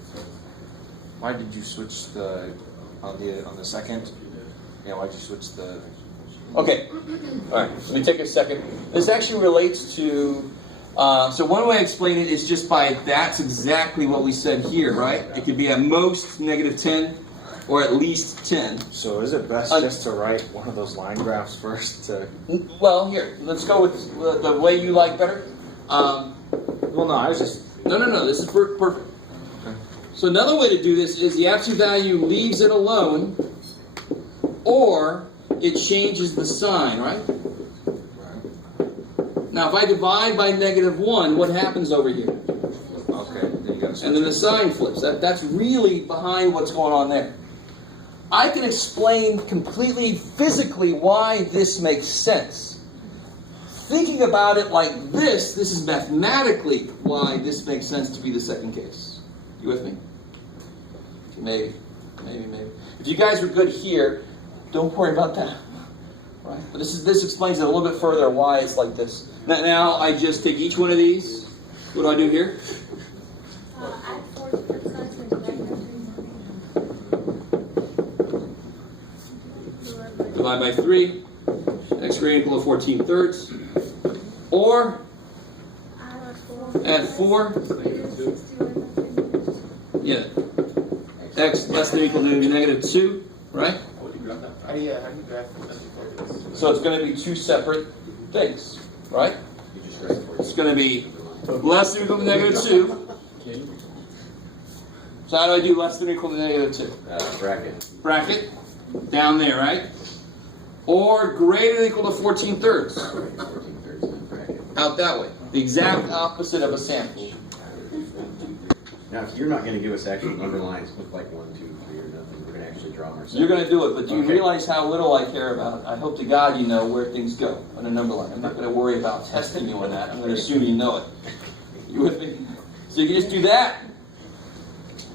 Why did you switch on the second? Yeah, why did you switch the? Okay. All right. Let me take a second. This actually relates to. So one way I explain it is just by that's exactly what we said here, right? It could be at most -10 or at least 10. So is it best just to write one of those line graphs first? Well, here, let's go with the way you like better. Well, no, I was just. No. This is perfect. Okay. So another way to do this is the absolute value leaves it alone, or it changes the sign, right? Now, if I divide by -1, what happens over here? Okay, then you got to. And then the sign flips. That's really behind what's going on there. I can explain completely physically why this makes sense. Thinking about it like this is mathematically why this makes sense to be the second case. You with me? Maybe. If you guys are good here, don't worry about that. Right? But this explains it a little bit further why it's like this. Now I just take each one of these. What do I do here? add 4 to the size and Divide by 3. X greater than or equal to 14/3. Or add 4. Yeah. X less than or equal to -2, right? So it's going to be two separate things, right? It's going to be less than or equal to -2. So how do I do less than or equal to -2? Bracket. Bracket. Down there, right? Or greater than or equal to 14/3. Out that way. The exact opposite of a sandwich. Now, if you're not going to give us actual number lines with like 1, 2, 3 or nothing, we're going to actually draw them ourselves. You're going to do it, but do you realize how little I care about? I hope to God you know where things go on a number line. I'm not going to worry about testing you on that. I'm going to assume you know it. You with me? So you can just do that.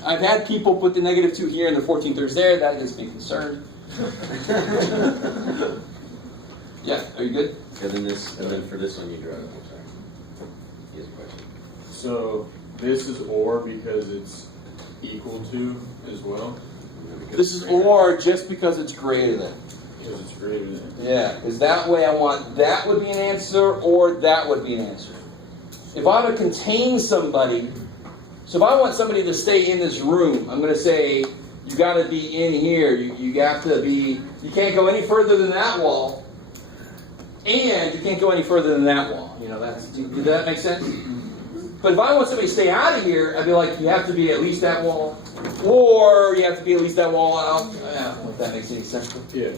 I've had people put the -2 here and the 14/3 there. That gets me concerned. Yeah, are you good? And then for this one you draw it. I'm sorry. He has a question. So this is or because it's equal to as well? This is or just because it's greater than. Because it's greater than. Yeah, because that way I want that would be an answer or that would be an answer. If I want to contain somebody, so if I want somebody to stay in this room, I'm going to say, you got to be in here. You got to be, you can't go any further than that wall, and you can't go any further than that wall. You know, did that make sense? But if I want somebody to stay out of here, I'd be like, you have to be at least that wall, or you have to be at least that wall out. I don't know if that makes any sense. Yeah.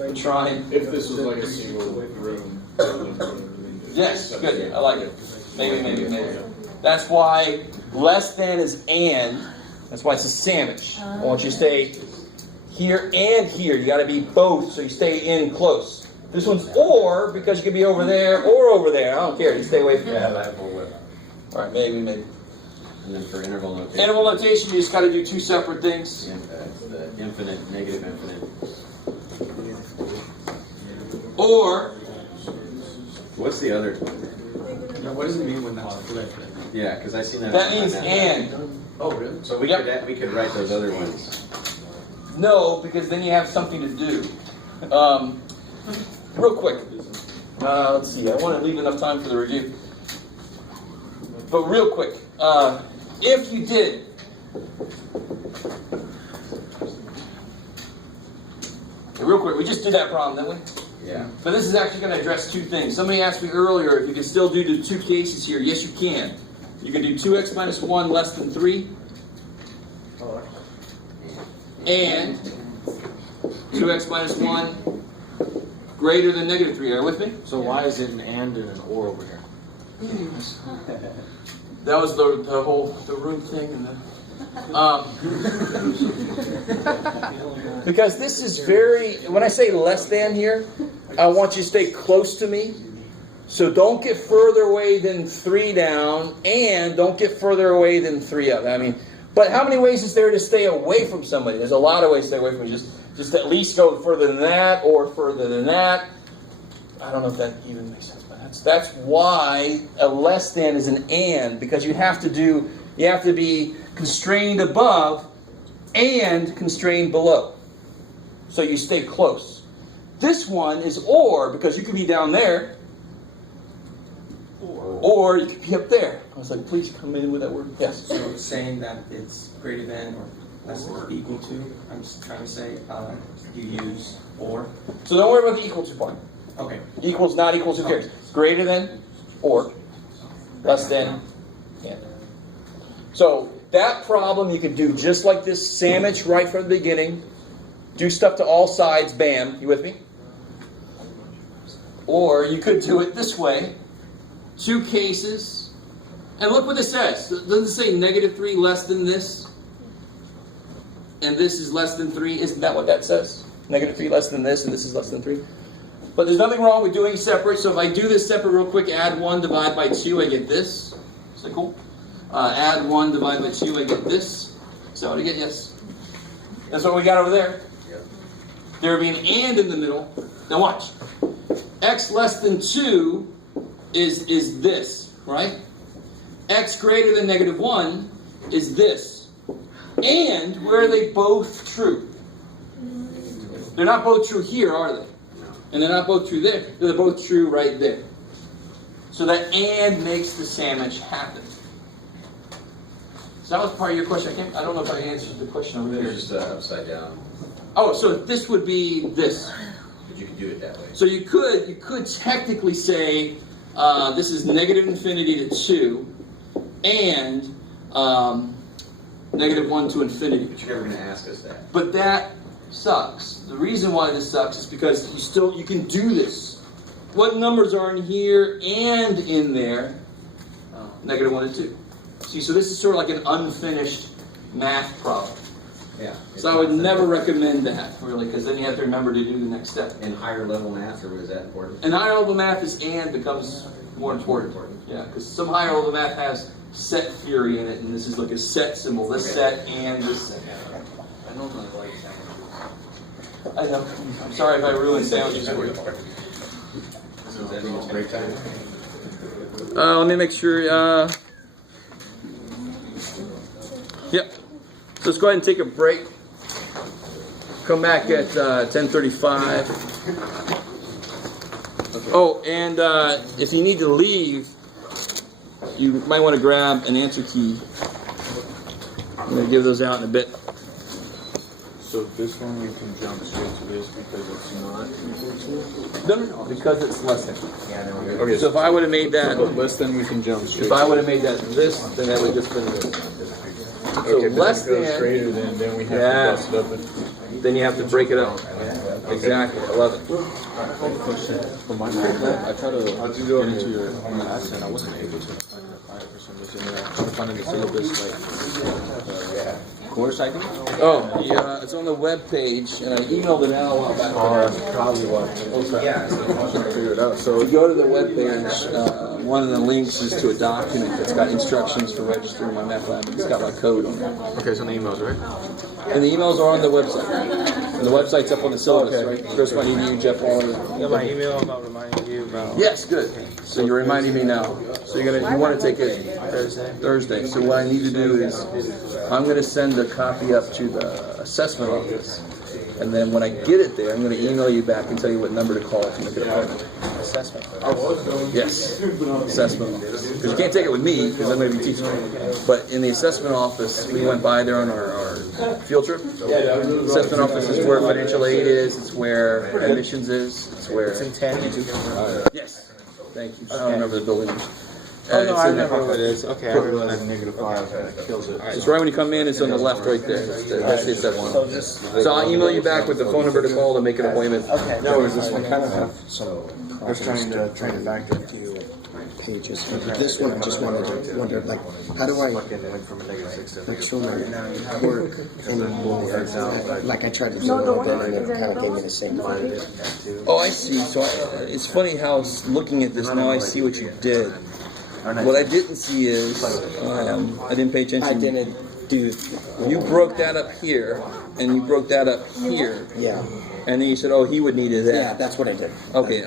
I'm trying. If this was like a single room. Yes, good. I like it. Maybe. That's why less than is and, That's why it's a sandwich. I want you to stay here and here. You got to be both, so you stay in close. This one's or, because you could be over there or over there. I don't care. You stay away from that. All right, maybe. And then for interval notation. Interval notation, you just got to do two separate things. The infinite, negative infinite. Or, What's the other? Now, what does it mean when that's flipped? Yeah, because I seen that. that means and. Oh, really? So we could write those other ones. No, because then you have something to do. Real quick. Let's see. I want to leave enough time for the review. But real quick. If you did. Okay, real quick. We just did that problem, didn't we? Yeah. But this is actually going to address two things. Somebody asked me earlier if you can still do the two cases here. Yes, you can. You can do 2x minus 1 less than 3. And 2x minus 1 greater than negative 3. Are you with me? So why is it an and an or over here? That was the whole room thing and because this is very, when I say less than here, I want you to stay close to me. So don't get further away than 3 down, and don't get further away than 3 up. I mean, but how many ways is there to stay away from somebody? There's a lot of ways to stay away from you. Just at least go further than that or further than that. I don't know if that even makes sense, but that's why a less than is an and, because you have to be constrained above and constrained below. So you stay close. This one is or, because you could be down there, or you could be up there. I was like, please come in with that word. Yes. So saying that it's greater than or less than or equal to, I'm just trying to say you use or. So don't worry about the equal to part. Okay. Equals, not equals, who cares? Greater than or less than and. So that problem you could do just like this sandwich right from the beginning. Do stuff to all sides, bam. You with me? Or you could do it this way. 2 cases. And look what it says. Doesn't it say negative 3 less than this? And this is less than 3. Isn't that what that says? Negative 3 less than this, and this is less than 3. But there's nothing wrong with doing separate. So if I do this separate real quick, add 1, divide by 2, I get this. Is that cool? Add 1, divide by 2, I get this. Is that what I get? Yes. That's what we got over there. There would be an and in the middle. Now watch. X less than 2 is this, right? X greater than negative 1 is this. And where are they both true? They're not both true here, are they? And they're not both true there. They're both true right there. So that and makes the sandwich happen. So that was part of your question. I don't know if I answered the question over there. It's just upside down. Oh, so this would be this. But you could do it that way. So you could technically say this is negative infinity to 2 and negative 1 to infinity. But you're never going to ask us that. But that sucks. The reason why this sucks is because you can do this. What numbers are in here and in there? Negative 1 and 2. See, so this is sort of like an unfinished math problem. Yeah. So I would never recommend that, really, because then you have to remember to do the next step. In higher level math, or was that important? In higher level math, this and becomes more important. Yeah, because some higher level math has set theory in it, and this is like a set symbol. This set and this set. I normally like sandwiches. I know. I'm sorry if I ruined sandwiches for you. So that means break time? Let me make sure. Yep. So let's go ahead and take a break. Come back at 10:35. Oh, and if you need to leave, you might want to grab an answer key. I'm going to give those out in a bit. So this one we can jump straight to this because it's not equal to? No, because it's less than. Yeah, there we go. Okay, So if I would have made but that, less than we can jump straight if I to. would have made that this, then that would just been this. So Okay, but less if it goes than, greater than, then we have Yeah. to bust it up. And, then you have to break it up. Exactly. I love it. for my math, I try to get into your accent. I wasn't able to. For some reason, find in the syllabus, like, course ID? Oh, yeah, it's on the web page, and I emailed it out a while back. Oh, that's probably what. Yeah, figure it out. So If you go to the web page, one of the links is to a document that's got instructions for registering my math lab. It's got my code on it. okay, so the emails, right? And the emails are on the website. And the website's up on the syllabus, right? Chris.edu, Jeff Waller. You got my email about reminding you about. Yes, good. So you're reminding me now. So you want to take it Thursday. So what I need to do is I'm going to send a copy up to the assessment office. And then when I get it there, I'm going to email you back and tell you what number to call to make an appointment. Assessment. Yes, assessment office. Because you can't take it with me because I'm going to be teaching. But in the assessment office, we went by there on our field trip. The assessment office is where financial aid is. It's where admissions is. It's where. It's in 10. Yes. Thank you. I don't remember the building. Oh, no, I in the- remember what it is. Okay, I remember that. -5 kills it. It's right when you come in. It's on the left, right there. That's the assessment. So just. So I'll email you back with the phone number to call to make an appointment. Okay. No, is this one kind of have some? I was trying to factor a few pages. This one, I just wanted to wonder, like, how do I went from a -6 to make sure my work anymore? Like, I tried to do it all day and it kind of gave me the same line. Oh, I see. So it's funny how looking at this now, I see what you did. What I didn't see is I didn't pay attention. I didn't do. You broke that up here, and you broke that up here, Yeah. and then you said, "Oh, he would need it there." Yeah, that's what I did. Okay.